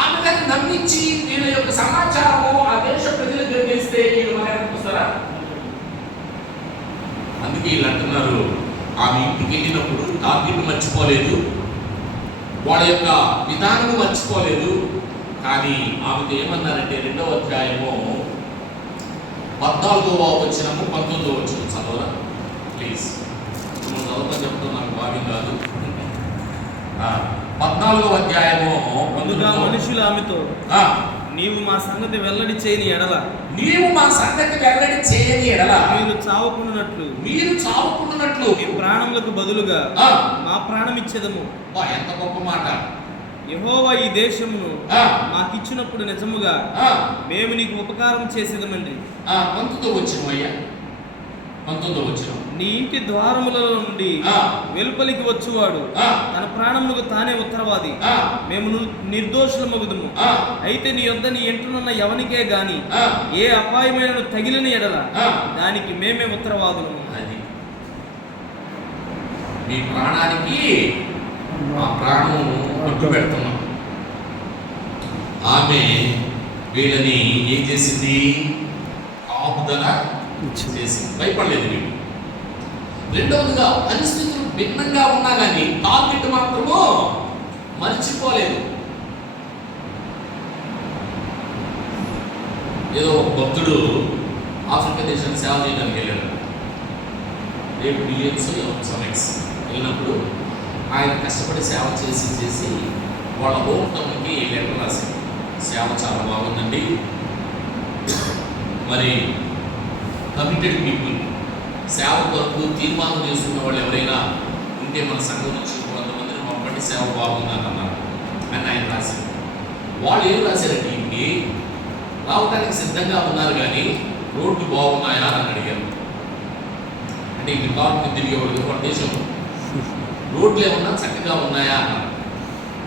ఆమె దాన్ని నమ్మించి వీళ్ళ యొక్క సమాచారము ఆ దేశ ప్రజలకు తెలిస్తే వీళ్ళు మన వస్తారా? అందుకే వీళ్ళు అంటున్నారు, ఆమె ఇంటికి వెళ్ళినప్పుడు టార్గెట్ మర్చిపోలేదు, వాళ్ళ యొక్క విధానం మర్చిపోలేదు. కానీ ఆమెకు ఏమన్నారంటే 2వ అధ్యాయము 14వ వచనము 19వ వచనం చదవరా ప్లీజ్. నువ్వు చదువుతా చెప్తావు, నాకు భావ్యం కాదు. 14వ అధ్యాయము మనుషులు ఆమెతో, నీవు మా సంగతి వెల్లడి చేయని ఎడల, నీవు మా సంగతి వెల్లడి చేయని ఎడల మీరు చావకుండానట్లు మీ ప్రాణములకు బదులుగా మా ప్రాణం ఇచ్చేదము. ఎంత గొప్ప మాట. యెహోవా ఈ దేశమును మాకిచ్చినప్పుడు నిజముగా మేము నీకు ఉపకారం చేసేదమండి. 19వ వచనం, నీ ఇంటి ద్వారములలో నుండి వెలుపలికి వచ్చువాడు తన ప్రాణములకు తానే ఉత్తరవాది, మేము నిర్దోషులమగుదుము. అయితే నీ యొద్ద నీ ఇంటనున్న ఎవనికే గాని ఏ అపాయమైన తగిలిన ఎడల దానికి మేమే ఉత్తరవాదులము. మీ ప్రాణానికి మా ప్రాణం అడ్డు పెడుతున్నాం. ఆమె వీళ్ళని ఏం చేసింది? కాపుదల చేసింది, భయపడలేదు వీళ్ళు. రెండవదిగా పరిస్థితులు భిన్నంగా ఉన్నా కానీ టార్గెట్ మాత్రము మర్చిపోలేదు. ఏదో ఒక భక్తుడు ఆఫ్రికా దేశాన్ని సేవ చేయడానికి వెళ్ళాడు. రేపు బిలియన్స్ వెళ్ళినప్పుడు ఆయన కష్టపడి సేవ చేసి వాళ్ళ హోమ్కి లెటర్ రాశారు. సేవ చాలా బాగుందండి, మరి కమిటెడ్ పీపుల్, సేవ కొరకు తీర్మానం చేసుకున్న వాళ్ళు ఎవరైనా ఉంటే మన సంఘం నుంచి కొంతమందిని పంపండి, సేవ బాగుందని అన్నారు అని ఆయన రాశారు. వాళ్ళు ఏం రాశారంటే, ఇంటికి రావడానికి సిద్ధంగా ఉన్నారు కానీ రోడ్లు బాగున్నాయా అని అడిగారు. అంటే ఇంటి కాపు తిరిగేవాళ్ళు ఒక దేశం, రోడ్లు ఏమన్నా చక్కగా ఉన్నాయా అన్నారు.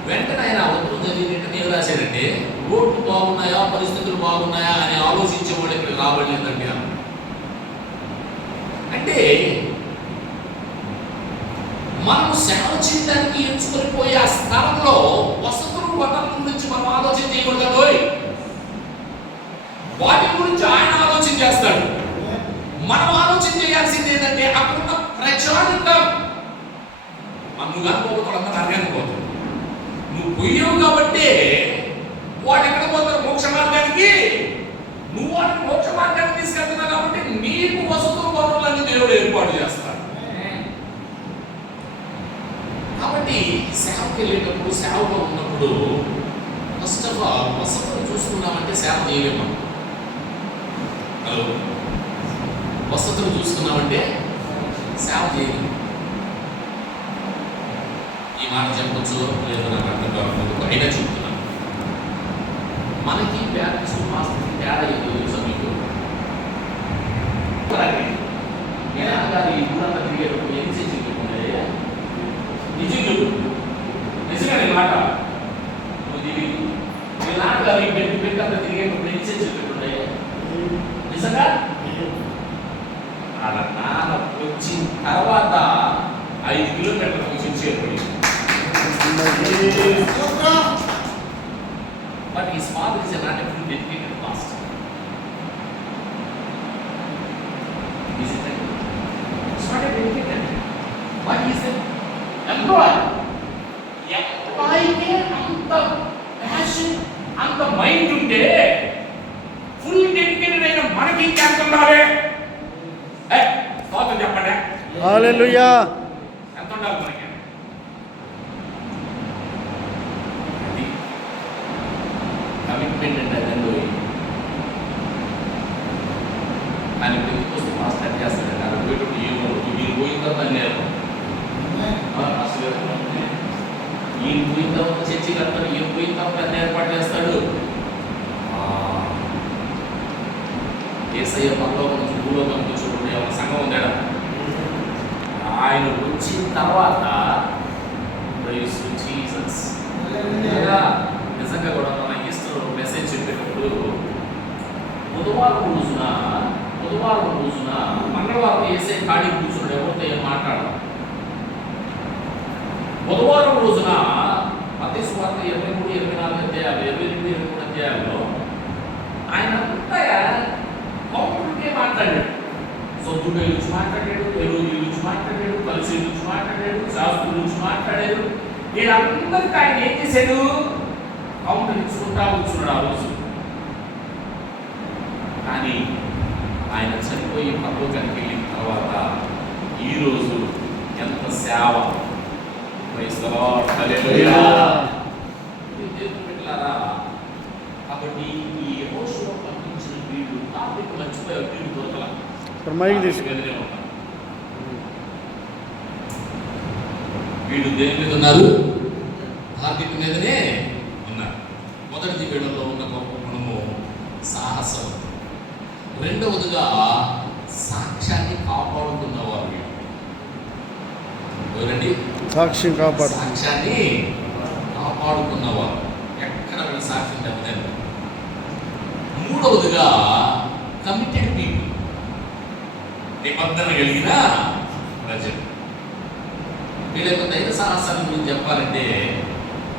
వెంటనే ఆయన అవతరం జరిగినట్టు ఏం రాశారంటే, రోడ్లు బాగున్నాయా, పరిస్థితులు బాగున్నాయా అని ఆలోచించే వాళ్ళు ఇక్కడ రాబడలేదండి అన్నారు. అంటే మనం సేవ చేయడానికి ఎంచుకొని పోయే ఆ స్థలంలో వసతులు వనరుల గురించి మనం ఆలోచన చేయకూడదు. వాటి గురించి ఆయన ఆలోచన చేస్తాడు. మనం ఆలోచన చేయాల్సింది ఏంటంటే అక్కడున్న ప్రచారితం. నువ్వు అనుకోకపోతే అందరూ అర్థానికి పోతాడు. నువ్వు పోయావు కాబట్టి వాడు ఎక్కడ పోతారు? మోక్ష మార్గానికి. నువ్వు వాడిని మోక్ష మార్గానికి తీసుకెళ్తున్నావు కాబట్టి నీకు వసతులు వనరులన్నీ దేవుడు ఏర్పాటు చేస్తాడు. కాబట్టి సేవకి వెళ్ళేటప్పుడు, సేవలో ఉన్నప్పుడు ఫస్ట్ ఆఫ్ ఆల్ వసతులు చూసుకున్నామంటే సేవ చేయలేము. హలో, వసతులు చూసుకున్నామంటే సేవ చేయలేము. ఈ మాట చెప్పచ్చు లేదు నాకు అర్థం కావట్లేదు, అయినా చెప్తున్నాను. మనకి బ్యాప్టిస్ట్ మాస్టర్కి తేడా ఎందుకు తెలుసా మీకు? గారు ఈ ఊరంతా తిరిగేటప్పుడు ఎన్ని చేసి చెప్పుకున్నాయి? నిజంగా నీ మాట మీ నాన్నగారు ఈ పెట్టంతా తిరిగేటప్పుడు ఎన్ని చేసి చెప్పుకున్నాయి? నిజంగా అలా నాన్న వచ్చిన తర్వాత 5 కిలోమీటర్ల నుంచి చేరుకుని. But his father is not a fully dedicated pastor. Is it right? It's not a dedicated. But he is an employee. Employee ke anta passion అంత మైండ్ ఉంటే ఫుల్ డెడికేటెడ్ అయిన మనకి ఇంకెంత ఉండాలి? స్తోత్రం చెప్పండి. హల్లెలూయా. ఎంత ఉండాలి మనకి? కమిట్మెంట్ అంటే అదండి. ఆయన పెళ్ళికొస్తే మాస్టర్ చేస్తాడు. ఆయన పోయేటప్పుడు ఏమో మీరు పోయిన తర్వాత అన్నారు అసలు ఈయన పోయిన తర్వాత చర్చి కడతాడు, ఈయన పోయిన తర్వాత అన్ని ఏర్పాటు చేస్తాడు. యేసయ్య పరలోకం నుంచి భూలోకం చూడండి, ఒక సంఘం ఉందాడ. ఆయన వచ్చిన తర్వాత జీసస్ నిజంగా కూడా మన ఈస్టర్ మెసేజ్ చెప్పేటప్పుడు బుధవారం రోజున మంగళవారం వేసే ఖాళీ కూర్చున్నాడు, ఎవరితో ఏం మాట్లాడడం. బుధవారం రోజున మత్తయి సువార్త 23, 24 అధ్యాయాలు, 22, 23 అధ్యాయాల్లో ఆయన అంతా కౌంటర్కే మాట్లాడాడు. సొంతుగా గురించి మాట్లాడాడు, ఎరువు గురించి మాట్లాడాడు, కలిసి గురించి మాట్లాడాడు, శాస్త్రుల గురించి మాట్లాడాడు. వీళ్ళందరికీ ఆయన ఏం చేశాడు? కౌంటర్ ఇచ్చుకుంటా కూర్చున్నాడు ఆ రోజు. కానీ ఆయన చనిపోయి పరలోకానికి వెళ్ళిన తర్వాత ఈరోజు ఎంత సేవ! కాబట్టి ఈ యెహోషువ పంపించిన వీళ్ళు టాపిక్ మర్చిపోయారు, వీళ్ళు దొరకల. వీళ్ళు దేని మీద ఉన్నారు? టాపిక్ మీదనే ఉన్నారు. మొదటి వీళ్ళలో ఉన్న గొప్ప గుణము సాహసం. రెండవదిగా సాక్ష్యాన్ని కాపాడుతున్నవారు వీళ్ళు. ఎవరండి? సాక్ష్యాన్ని కాపాడుతున్నవారు. ఎక్కడ వీళ్ళ సాక్ష్యం దెబ్బతింది. మూడవదిగా కమిటెడ్ పీపుల్, నిబంధన కలిగిన ప్రజలు. వీళ్ళ యొక్క ధైర్య సాహసాల గురించి చెప్పాలంటే,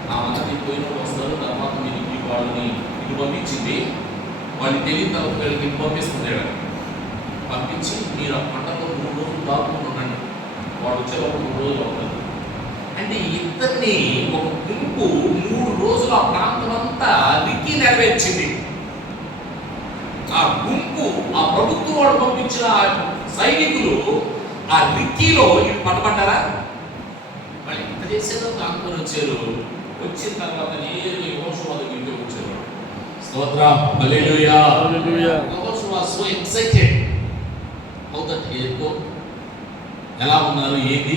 నా మొదటి పోయిన వస్తారు, తర్వాత మీరు ఇంటి వాళ్ళని ఇటు పంపించింది, వాళ్ళు తెలియని తర్వాత వీళ్ళకి ఇంటి పంపిస్తుంది. పంపించి మీరు ఆ పంటలో 3 రోజులు దాక్కుని ఉండండి, వాడు వచ్చేవాళ్ళు 3 రోజులు అవుతుంది అంటే ఇద్దరిని ఒక గుంపు 3 రోజులు ఆ ప్రాంతం అంతా రిక్కి నెరవేర్చింది. ఆ గుంపు, ఆ ప్రభుత్వం వాడు పంపించిన సైనికులు ఆ రిక్కీలో ఇవి పట్టబడ్డారా? వాళ్ళు ఇంత చేసేదో కానుకొని వచ్చారు. వచ్చిన తర్వాత నేరుగా యెహోషువ దగ్గరికి వచ్చారు. స్తోత్రం, హల్లెలూయా. యెహోషువ సో ఎక్సైటెడ్. హౌ దట్ ఎరికో ఎలా ఉన్నారు, ఏంది?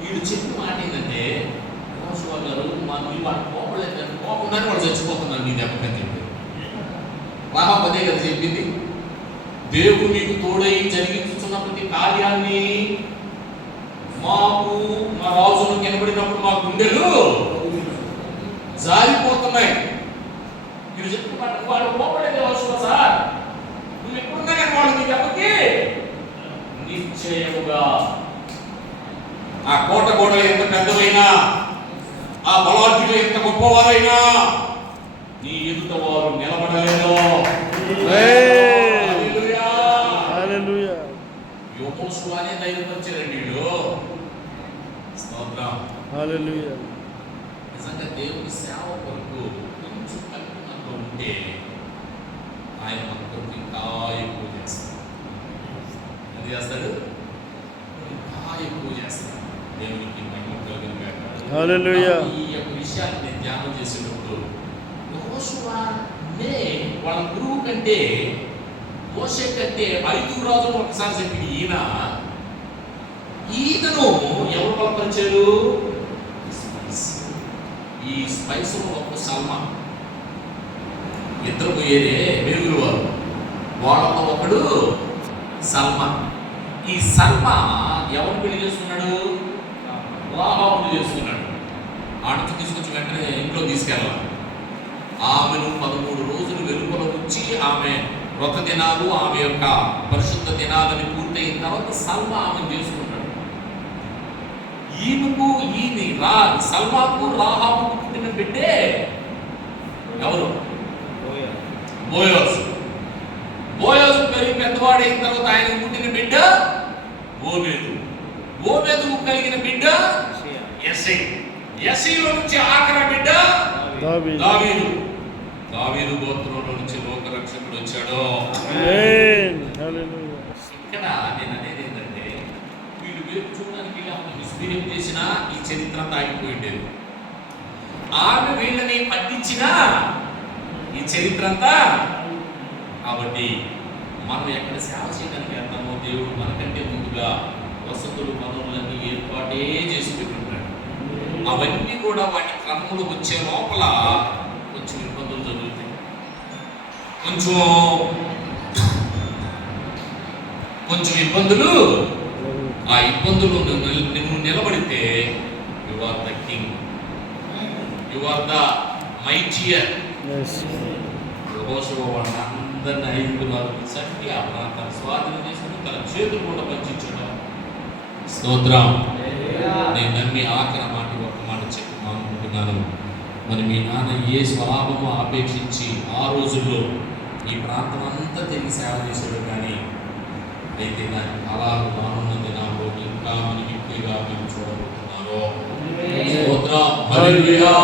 వీడు చెప్పిన మాట ఏంటంటే, యెహోషువ గారు మా మీ వాడు కోపలేదు, కోపంగానే వాళ్ళు చచ్చిపోతున్నారు మీ దెబ్బకని చెప్పి. రాహాబు అదే కదా చెప్పింది, దేవుడు మీకు తోడై జరిగించుతున్న ప్రతి కార్యాన్ని మాకు మా రాజును కనబడినప్పుడు మా గుండెలు జారిపోతున్నాయి. మీరు చెప్తున్నమాట వాడు కోపలేదు యెహోషువ సార్, నువ్వు ఎప్పుడున్నా కానీ వాడు మీ దెబ్బకి నిశ్చయముగా ఆ కోట గోడలు ఎంత పెద్దవైనా, ఆ బలాఢ్యులు ఎంత గొప్పవారైనా నీ ఎదుట వారు నిలబడలేదు. యెహోషువనే ధైర్యం వచ్చారండి వీళ్ళు. స్తోత్రం, హల్లెలూయా. నిజంగా దేవుని సేవ కొరకు కొంచెం కల్పనతో ఉంటే ఆయన మనకు ఇంకా ఎక్కువ చేస్తాడు. అది చేస్తాడు, ఇంకా ఎక్కువ చేస్తాడు. దేవునికి మహిమ కలుగును గాక. హల్లెలూయా. ఈ యొక్క విషయాన్ని నేను ధ్యానం చేసేటప్పుడు యెహోషువనే వాళ్ళ గురువు కంటే, మోషే కంటే 5 రాజులు ఒకసారి చెప్పిన ఈయనను ఎవరు బలపరిచారు? ఈ స్పైస్ ఒక సల్మా, ఇద్దరు పోయేదే వేగురు వారు, వాళ్ళతో ఒకడు సల్మా. ఈ సల్మా ఎవరు పెళ్లి చేసుకున్నాడు? రాహాబుని చేసుకున్నాడు. ఆడతో తీసుకొచ్చి వెంటనే ఇంట్లో తీసుకెళ్ళాలి. ఆమెను 13 రోజులు వెలుపల ఉంచి ఆమె వ్రత దినాలు, ఆమె యొక్క పరిశుద్ధ దినాలని పూర్తయిన తర్వాత సల్మా ఆమెను చేసుకుంటాడు. సల్మాకు రాహాబుకు పుట్టిన బిడ్డే ఎవరు? బోయోజు. బోయోజు పెరిగి పెద్దవాడైన తర్వాత ఆయన పుట్టిన బిడ్డ ఓబేదు. ఓబేదుకు కలిగిన బిడ్డ యెసై. యెసైలో నుంచి ఆఖరి బిడ్డ దావీదు. దావీదు గోత్రంలో నుంచి లోకరక్షకుడు వచ్చాడో. ఆమేన్. హల్లెలూయా. ఇక్కడ నేను అనేది ఏంటంటే, వీళ్ళు వేపు చూడడానికి మిస్బిహేవ్ చేసిన ఈ చరిత్ర అంతా ఆగిపోయిండేది. ఆమె వీళ్ళని పట్టించిన ఈ చరిత్ర అంతా. కాబట్టి మనం ఎక్కడ సేవ చేయడానికి వెళ్తామో దేవుడు మనకంటే ముందుగా వసతులు వనరులన్నీ ఏర్పాటే చేసి పెట్టుకుంటాడు. అవన్నీ కూడా వాటి క్రమంలో వచ్చే లోపల కొంచెం ఇబ్బందులు జరుగుతాయి. కొంచెం ఇబ్బందులు. ఆ ఇబ్బందులు నువ్వు నిలబడితే you are the king, you are the mightier. yes యెహోషువ వాళ్ళందరినీ 5 చట్టి ఆ ప్రాంతాన్ని స్వాధీనం చేసుకుని తన చేతులు కూడా పంచించడం. స్తోత్రం. నేను నమ్మి ఆఖరి మాట ఒక్క మాట చెప్పి అనుకుంటున్నాను. మరి మీ నాన్న ఏ స్వలాభమో ఆపేక్షించి ఆ రోజుల్లో ఈ ప్రాంతం అంతా తిరిగి సేవ చేశాడు. కానీ అయితే దాని ఫలాలు రానున్న దినాల్లో ఇంకా మనకి ఎక్కువగా మేము చూడబోతున్నారో. స్తోత్రం. హల్లెలూయా.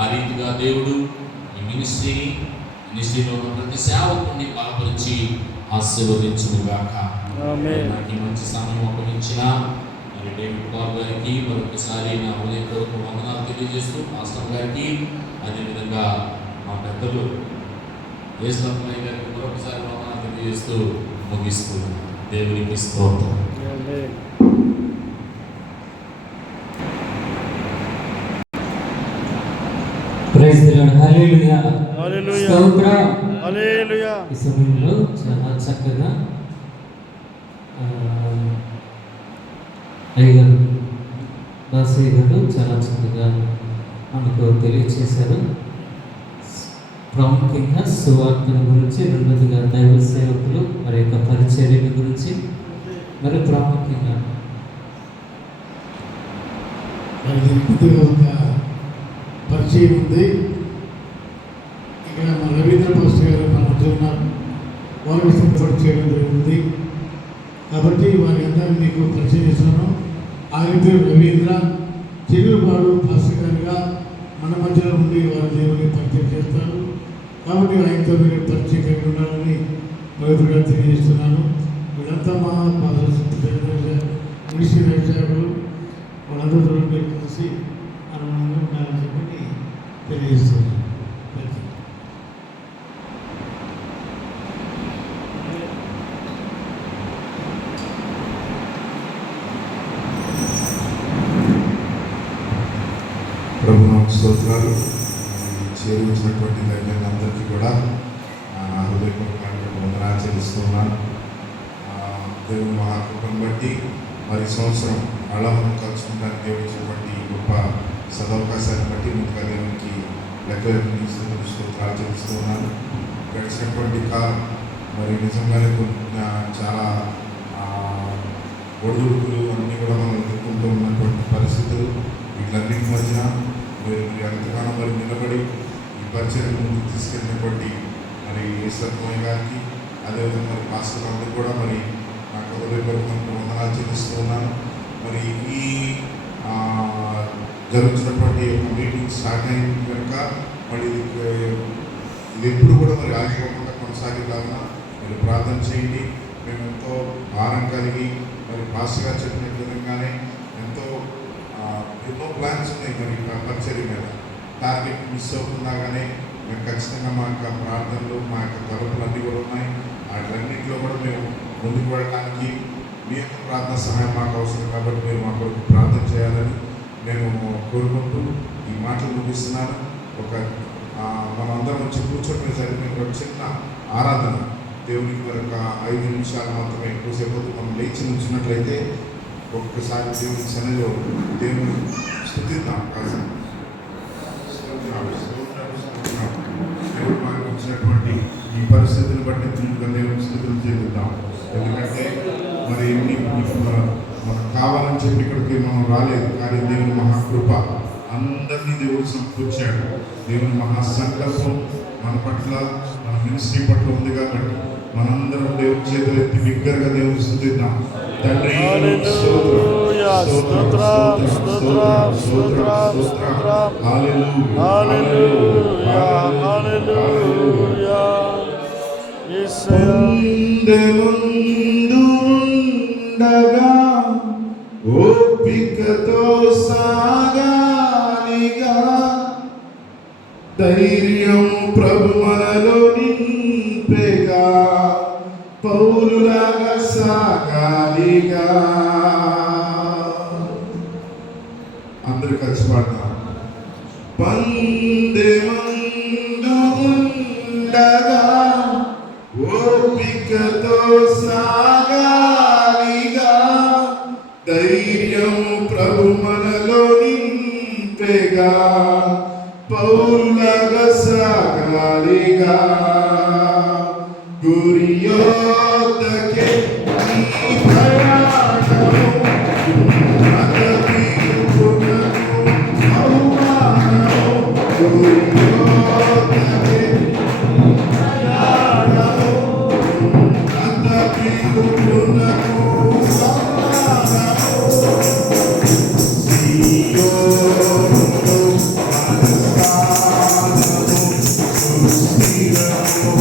ఆ రీతిగా దేవుడు ఈ మినిస్ట్రీలో ఉన్న ప్రతి సేవకుని బలపరిచి ఆశీర్వదించుగాక. ఆమేన్. నాకు ఈ మంచి సమయం ఉపయోగించిన మరి డేవిడ్ బాబు గారికి మరొకసారి నా హృదయపూర్వక వందనాలు తెలియజేస్తూ, మాస్టర్ గారికి, అదేవిధంగా మా పెద్దలు యేసురత్నయ్య గారికి మరొకసారి వందనాలు తెలియజేస్తూ ముగిస్తూ దేవునికి స్తోత్రం. Amen. Praise the Lord. Hallelujah. Hallelujah. స్తోత్రం. హల్లెలూయా. ఈ సమయంలో చాలా చక్కగా అయ్యగారు దాసయ్య గారు చాలా చక్కగా మనకు తెలియచేశారు. ప్రాముఖ్యంగా సువార్తల గురించి, రెండోదిగా దైవ సేవకులు మరి యొక్క పరిచర్యల గురించి, మరి ప్రాముఖ్యంగా కొద్దిగా ఒక పరిచయం ఉంది. ఇక్కడ మన రవీంద్ర పాస్టర్ గారు మన మధ్య ఉన్నారు. వారికి సిద్ధపడి చేయడం జరుగుతుంది. కాబట్టి వారి అందరినీ మీకు పరిచయం చేస్తున్నాను. ఆయన పేరు రవీంద్ర. చెరువుపాడు పాస్టర్ గారిగా మన మధ్యలో ఉండి వారి దేవుని పరిచయం చేస్తారు. కాబట్టి ఆయనతో మీరు పరిచయం కలిగి ఉండాలని మొదటిగా తెలియజేస్తున్నాను. వీళ్ళంతా మా మినిస్ట్రీ వ్యవసాయకులు, వాళ్ళందరూ మీరు కలిసి అనుమానంగా ఉండాలని చెప్పి తెలియజేస్తున్నాను. ప్రభునామకు స్తోత్రాలు. చేరువచ్చినటువంటి దైవజనులందరికీ కూడా హృదయపూర్వకంగా వందనాలు చెల్లిస్తున్నాను. దేవుని మహాకృపను బట్టి మరి సంవత్సరం అలా మనం కలుసుకుంటానికి దేవుడు ఇచ్చినటువంటి గొప్ప సదవకాశాన్ని బట్టి ముందుగా దేవునికి లెక్కలేని స్తోత్రాలు చెల్లిస్తున్నాను. గడిచినటువంటి కాలం మరి నిజంగానే చాలా ఒడిదుడుకులు అన్నీ కూడా మనం ఎదుర్కొంటూ ఉన్నటువంటి పరిస్థితులు, వీటన్నిటి మధ్య మీరు ఎంతగానో మరి నిలబడి ఈ పరిచయం ముందుకు తీసుకెళ్ళినటువంటి మరి యేసురత్నయ్య గారికి, అదేవిధంగా మరి మాస్టర్ అందరూ కూడా మరి నాకు హృదయపూర్వకంగా వందనాలు చెల్లిస్తూ ఉన్నాను. మరి ఈ జరుగుతున్నటువంటి ఒక మీటింగ్ స్టార్ట్ అయిన కనుక మరి ఇది ఎప్పుడు కూడా మరి ఆగిపోకుండా కొనసాగిద్దామన్నా మీరు ప్రార్థన చేయండి. మేము ఎంతో భారం కలిగి మరి పాస్టర్ గారు చెప్పిన విధంగానే ఎంతో ఎన్నో ప్లాన్స్ ఉన్నాయి మరి పరిచర్య మీద. టార్గెట్ మిస్ అవ్వకుండా కానీ మేము ఖచ్చితంగా మా యొక్క ప్రార్థనలు, మా యొక్క తలుపులు అన్నీ కూడా ఉన్నాయి. వాటిలన్నింటిలో కూడా మేము ముందుకు వెళ్ళడానికి మీ యొక్క ప్రార్థన సహాయం మాకు అవసరం. కాబట్టి మీరు మా కొరకు ప్రార్థన చేయాలని నేను కోరుకుంటూ ఈ మాటలు ముగిస్తున్నాను. మనందరం వచ్చి కూర్చొని సరిపోయిన ఒక చిన్న ఆరాధన దేవునికి మరొక 5 నిమిషాలు మాత్రమే, ఎక్కువసేపు మనం లేచి నుంచినట్లయితే ఒక్కసారి దేవుని సన్నిధిలో దేవుని స్తుతిద్దాం. దేవుడు మనకు వచ్చినటువంటి ఈ పరిస్థితులను బట్టి దేవుని స్తుతులు చేద్దాం. ఎందుకంటే మరి మనకు కావాలని చెప్పి ఇక్కడికి మనం రాలేదు, కానీ దేవుని మహాకృప అందరినీ దేవుడు సమకూర్చాడు. దేవుని మహాసంకల్పం మన పట్ల, మన మినిస్ట్రీ పట్ల ఉంది. కాబట్టి మనందరం దేవుని చేతులు ఎత్తి బిగ్గరగా దేవుని స్తుతిద్దాం. తండ్రి హల్లెలూయా. స్తోత్రం స్తోత్రం స్తోత్రం స్తోత్రం. హల్లెలూయా హల్లెలూయా. యేసయ్యా ముందుండగా ఓపికతో సాగాలిగా, ధైర్యం ప్రభు మనలో నింపెగా, పౌరులాగా సాగాలిగా. అందరూ కలిసి పాడతాం. పందెమందు ఉండగా ఓపికతో సాగాలిగా, ధైర్యం ప్రభు మనలో నింపెగా, పౌరులాగా సాగాలిగా. గురియోద్దకే నీ ప్రయాణము, అతీతునకు బహుమానము. గురియోద్దకే నీ ప్రయాణము, అతీతునకు బహుమానము. సియోనులో మనస్థానము సుస్థిరము.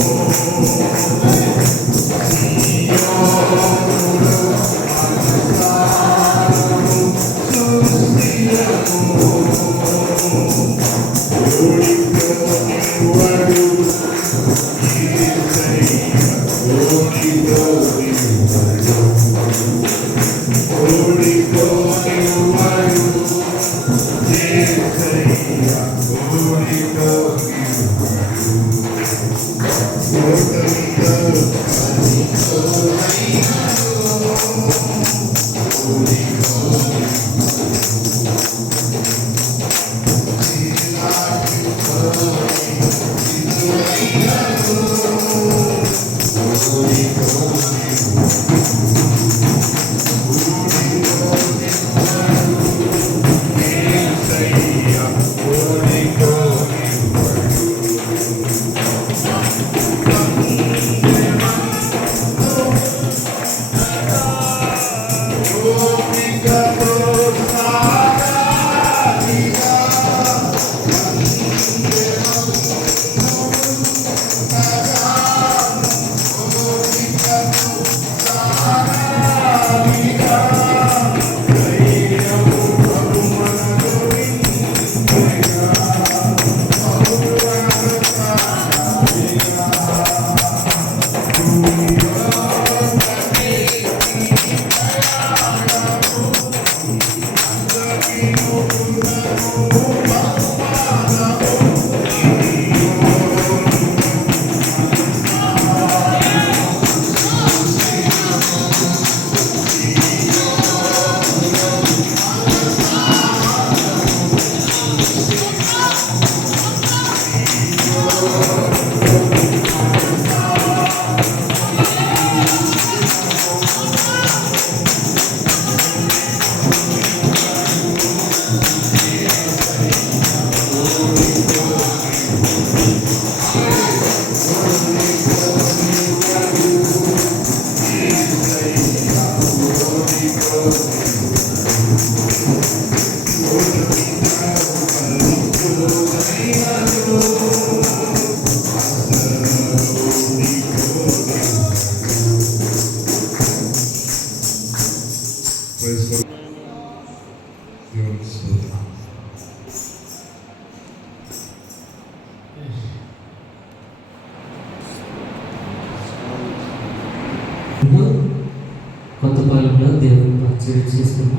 కొత్తపాలెంలో దేవుని పరిచయం చేస్తున్న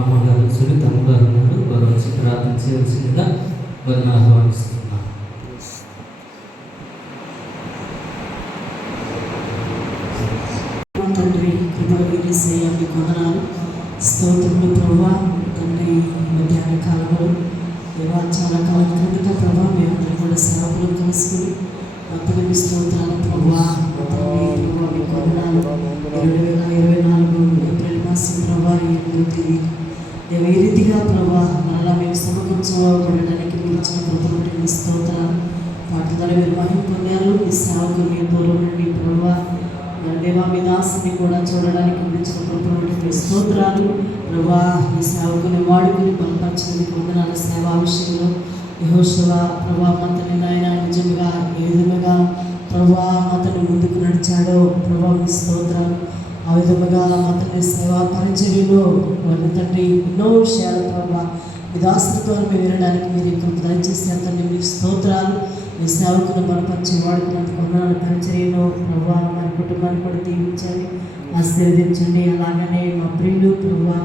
అమ్మగారు సునీతమ్మ గారు ఉన్నారు. వారు వచ్చి ప్రార్థన చేయవలసిందిగా వారిని ఆహ్వానిస్తున్నాను. తండ్రి కృపణీయ మీ కొందనాలు స్తోత్రములు ప్రభా. తండ్రి మధ్యాహ్న కాలంలో దేవా చాలా కాలం క్రిందట ప్రభా మేమందరం కూడా సేవకులు కలుసుకుని అప్పుడు మీ స్తోత్రాలు ప్రభా. తండ్రి ప్రభా మీ కొందనాలు 2024 ఏప్రిల్ మాసం ప్రభా ఈ రీతిగా ప్రభా మరలా మేము సమకూర్చబడడానికి మీరు ఇచ్చిన కృపను మీ స్తోత్రాలు. వాటి ద్వారా మీరు మహిమ పొందారు. మీ సేవకు మీ పూర్వం నుండి ప్రభా దేవా మీ దాసుని కూడా చూడడానికి ఇచ్చిన కృపను స్తోత్రాలు. ప్రభా ఈ సేవకుని వాడుకుని బలపరిచినందుకు వందనాలు. సేవా విషయంలో యెహోషువ ప్రభా మతని నాయన నిజంగా ఏ విధముగా ప్రభా మతని ముందుకు నడిచాడో ప్రభా మీ స్తోత్రాలు. ఆ విధముగా మతని సేవా పరిచర్యలో వారి తండ్రి ఎన్నో విషయాలు ప్రభా మీ దాసులతో మేము వినడానికి మీరు ఇక్కడ దయచేసి తండ్రి మీకు స్తోత్రాలు. మీ సేవకును బలపరిచి వాడుకున్నందుకు వందనాలు. పరిచర్యలో ప్రభా మన కుటుంబాన్ని కూడా దీవించండి, ఆశీర్వదించండి. అలాగనే మా ప్రియులు ప్రభా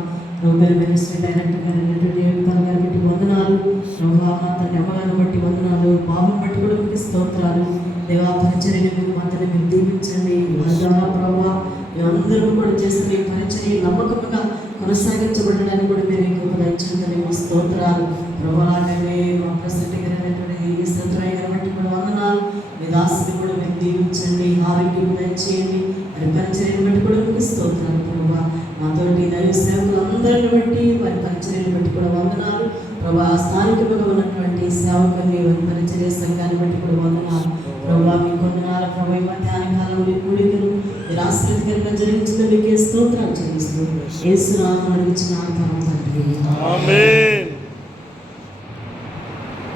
రోబెల్ మినిస్ట్రీ డైరెక్టర్ గారు రేణుపాల్ గారు బట్టి వందనాలు. ప్రభా మా తన అమ్మగారిని బట్టి వందనాలు. బాబుని బట్టి కూడా మీకు స్తోత్రాలు. దేవా పరిచర్యను మీరు మాత్రమే మీరు దీవించండి. వరదాన ప్రభా మేమందరూ కూడా చేస్తున్న ఈ పరిచర్య నమ్మకంగా కొనసాగించబడడానికి కూడా మీరు ఎక్కువ దయచేయండి. మీ స్తోత్రాలు. ప్రభా అలాగనే మా ప్రెసిడెంట్ గారు ఈ సత్రాయి గారు బట్టి కూడా వందనాలు. మీ దాసుని కూడా మీరు దీవించండి, ఆరోగ్యం దయచేయండి. మరి పరిచర్యను బట్టి కూడా మీకు స్తోత్రాలు. ప్రభా మాతోటి దైవ సేవకులందరిని బట్టి వారి పరిచర్యను బట్టి కూడా వందనాలు. ప్రభా స్థానికంగా ఉన్నటువంటి సేవకుల్ని వారి పరిచర్య సంఘాన్ని బట్టి కూడా వందనాలు. ప్రభా మీ కొందనాల ప్రభా ఈ మధ్యాహ్న కాలంలో కూడికలు మీరు ఆశ్రయించగలిగిన జరిగించిన మీకే స్తోత్రాలు చెల్లిస్తూ యేసు నామమున అడిగిన పరమ తండ్రి. ఆమేన్.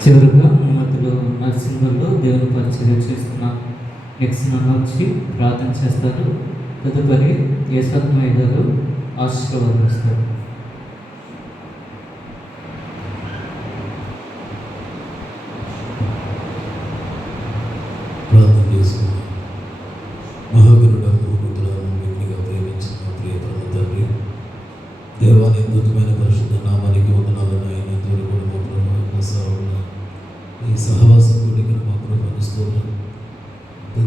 చివరిగా మధ్యలో నర్సింగ్లో దేవుని పరిచర్య చేస్తున్న నెక్స్ట్ వచ్చి ప్రార్థన చేస్తారు. తదుపరి యేసత్మయ్య గారు ఆశీర్వదిస్తారు. ప్రార్థన చేసుకున్నాం. మహాగురుడ మహోన్నతులను మిగిలిగా ప్రేమించిన ప్రియ పరమ తండ్రి, దేవాని అద్భుతమైన పరిశుద్ధ నామానికి వందనాలను ఆయన తోడుకొని మా ప్రభావ ఈ సహవాస కూడికను మా ప్రభావం స్తోత్రం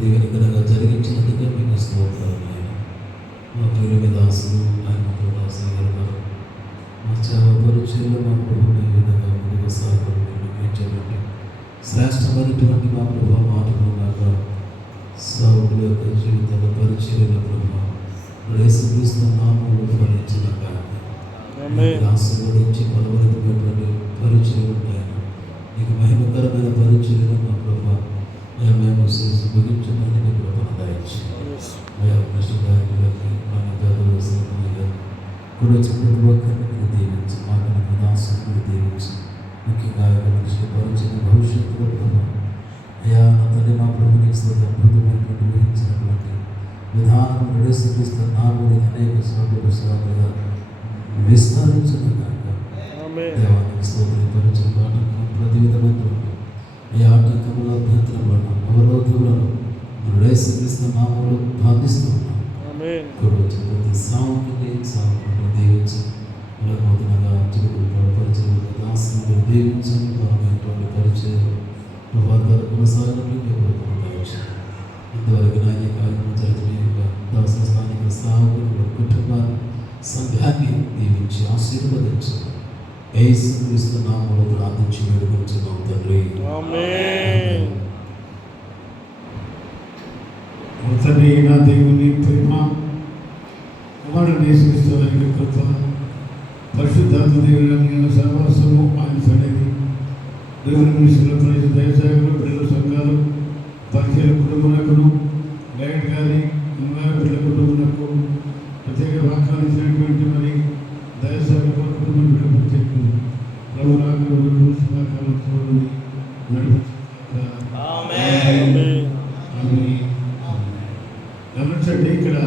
దీవెనకరంగా జరిగించినందుకే మీకు స్తోత్రాలు. ఆయన మా ప్రియుల మీద ఆశలు ఆయన ప్రభావ మా సేవ పరిచయంలో మా ప్రభు ఈ విధంగా ముందుకు సాగబట్టి శ్రేష్టమైనటువంటి మా ప్రభావ మాటలు సాగుల యొక్క జీవితాల పరిచర్యల ప్రభావం యేసుక్రీస్తు నామములో ఫలించిన కారణం ఆశీర్వదించి బలవంతమైనటువంటి పరిచయం ఉంటాయని నీకు మహిమకరమైన పరిచర్యలు మా ప్రభావ మేము ముగించడానికి నీ ప్రభావం దాయించి మేము కృష్ణగారికి మన గదులు సీతయ్య కూడా ప్రతి ఒక్కరిని మీరు దీవించి మాకు దాసుని దీవించి ముఖ్యంగా మనిషి పరిచయం భవిష్యత్తులో ప్రభావం అయ్యా నా తల్లి మా ప్రభుని అద్భుతమైనటువంటి ఊహించినటువంటి విధానం నడుస్తున్న నాలుగు అనేక సాగులుగా విస్తరించిన దేవానికి స్తోత్రం పరిచయం ఆటంకం ప్రతి విధమైనటువంటి ఈ ఆటంకముల అభ్యంతరములను అవరోధములను నడుస్తున్న నామములు బాధిస్తున్నాం. ఇక్కడ వచ్చి ప్రతి సాగుని దీవించి నూతనంగా చిరుకులు పరిచయం దాసుని దీవించండి. బలమైనటువంటి పరిచయం ప్రభావాలు కొనసాగినట్లు మేము కొనసాగించాం. ఇంతవరకు నా ఈ కార్యక్రమం జరిగిన దాస స్థానిక సాగులు కుటుంబాన్ని సంఘాన్ని దీవించి ఆశీర్వదించండి. యేసుక్రీస్తు నామములో ప్రార్థించి వేడుకొంచున్నాం తండ్రి. ఆమేన్. తండ్రి నా దేవుని ప్రేమ కుమారుడు యేసుక్రీస్తు వారి కృప పరిశుద్ధాత్మ దేవుని సహవాసము ఆయన సన్నిధి దేవుని మనుషుల ప్రజలు దయచేయలు పిల్లల సంఘాలు పరిచయ కుటుంబములకు గైడ్ గారి అమ్మగారి పిల్లల కుటుంబములకు ప్రత్యేక వాగ్దానం ఇచ్చినటువంటి మరి దయచేయ కుటుంబం ప్రత్యేక ప్రభు రాగలు శుభాకాంక్షలు నడిపించారు. గమనించండి ఇక్కడ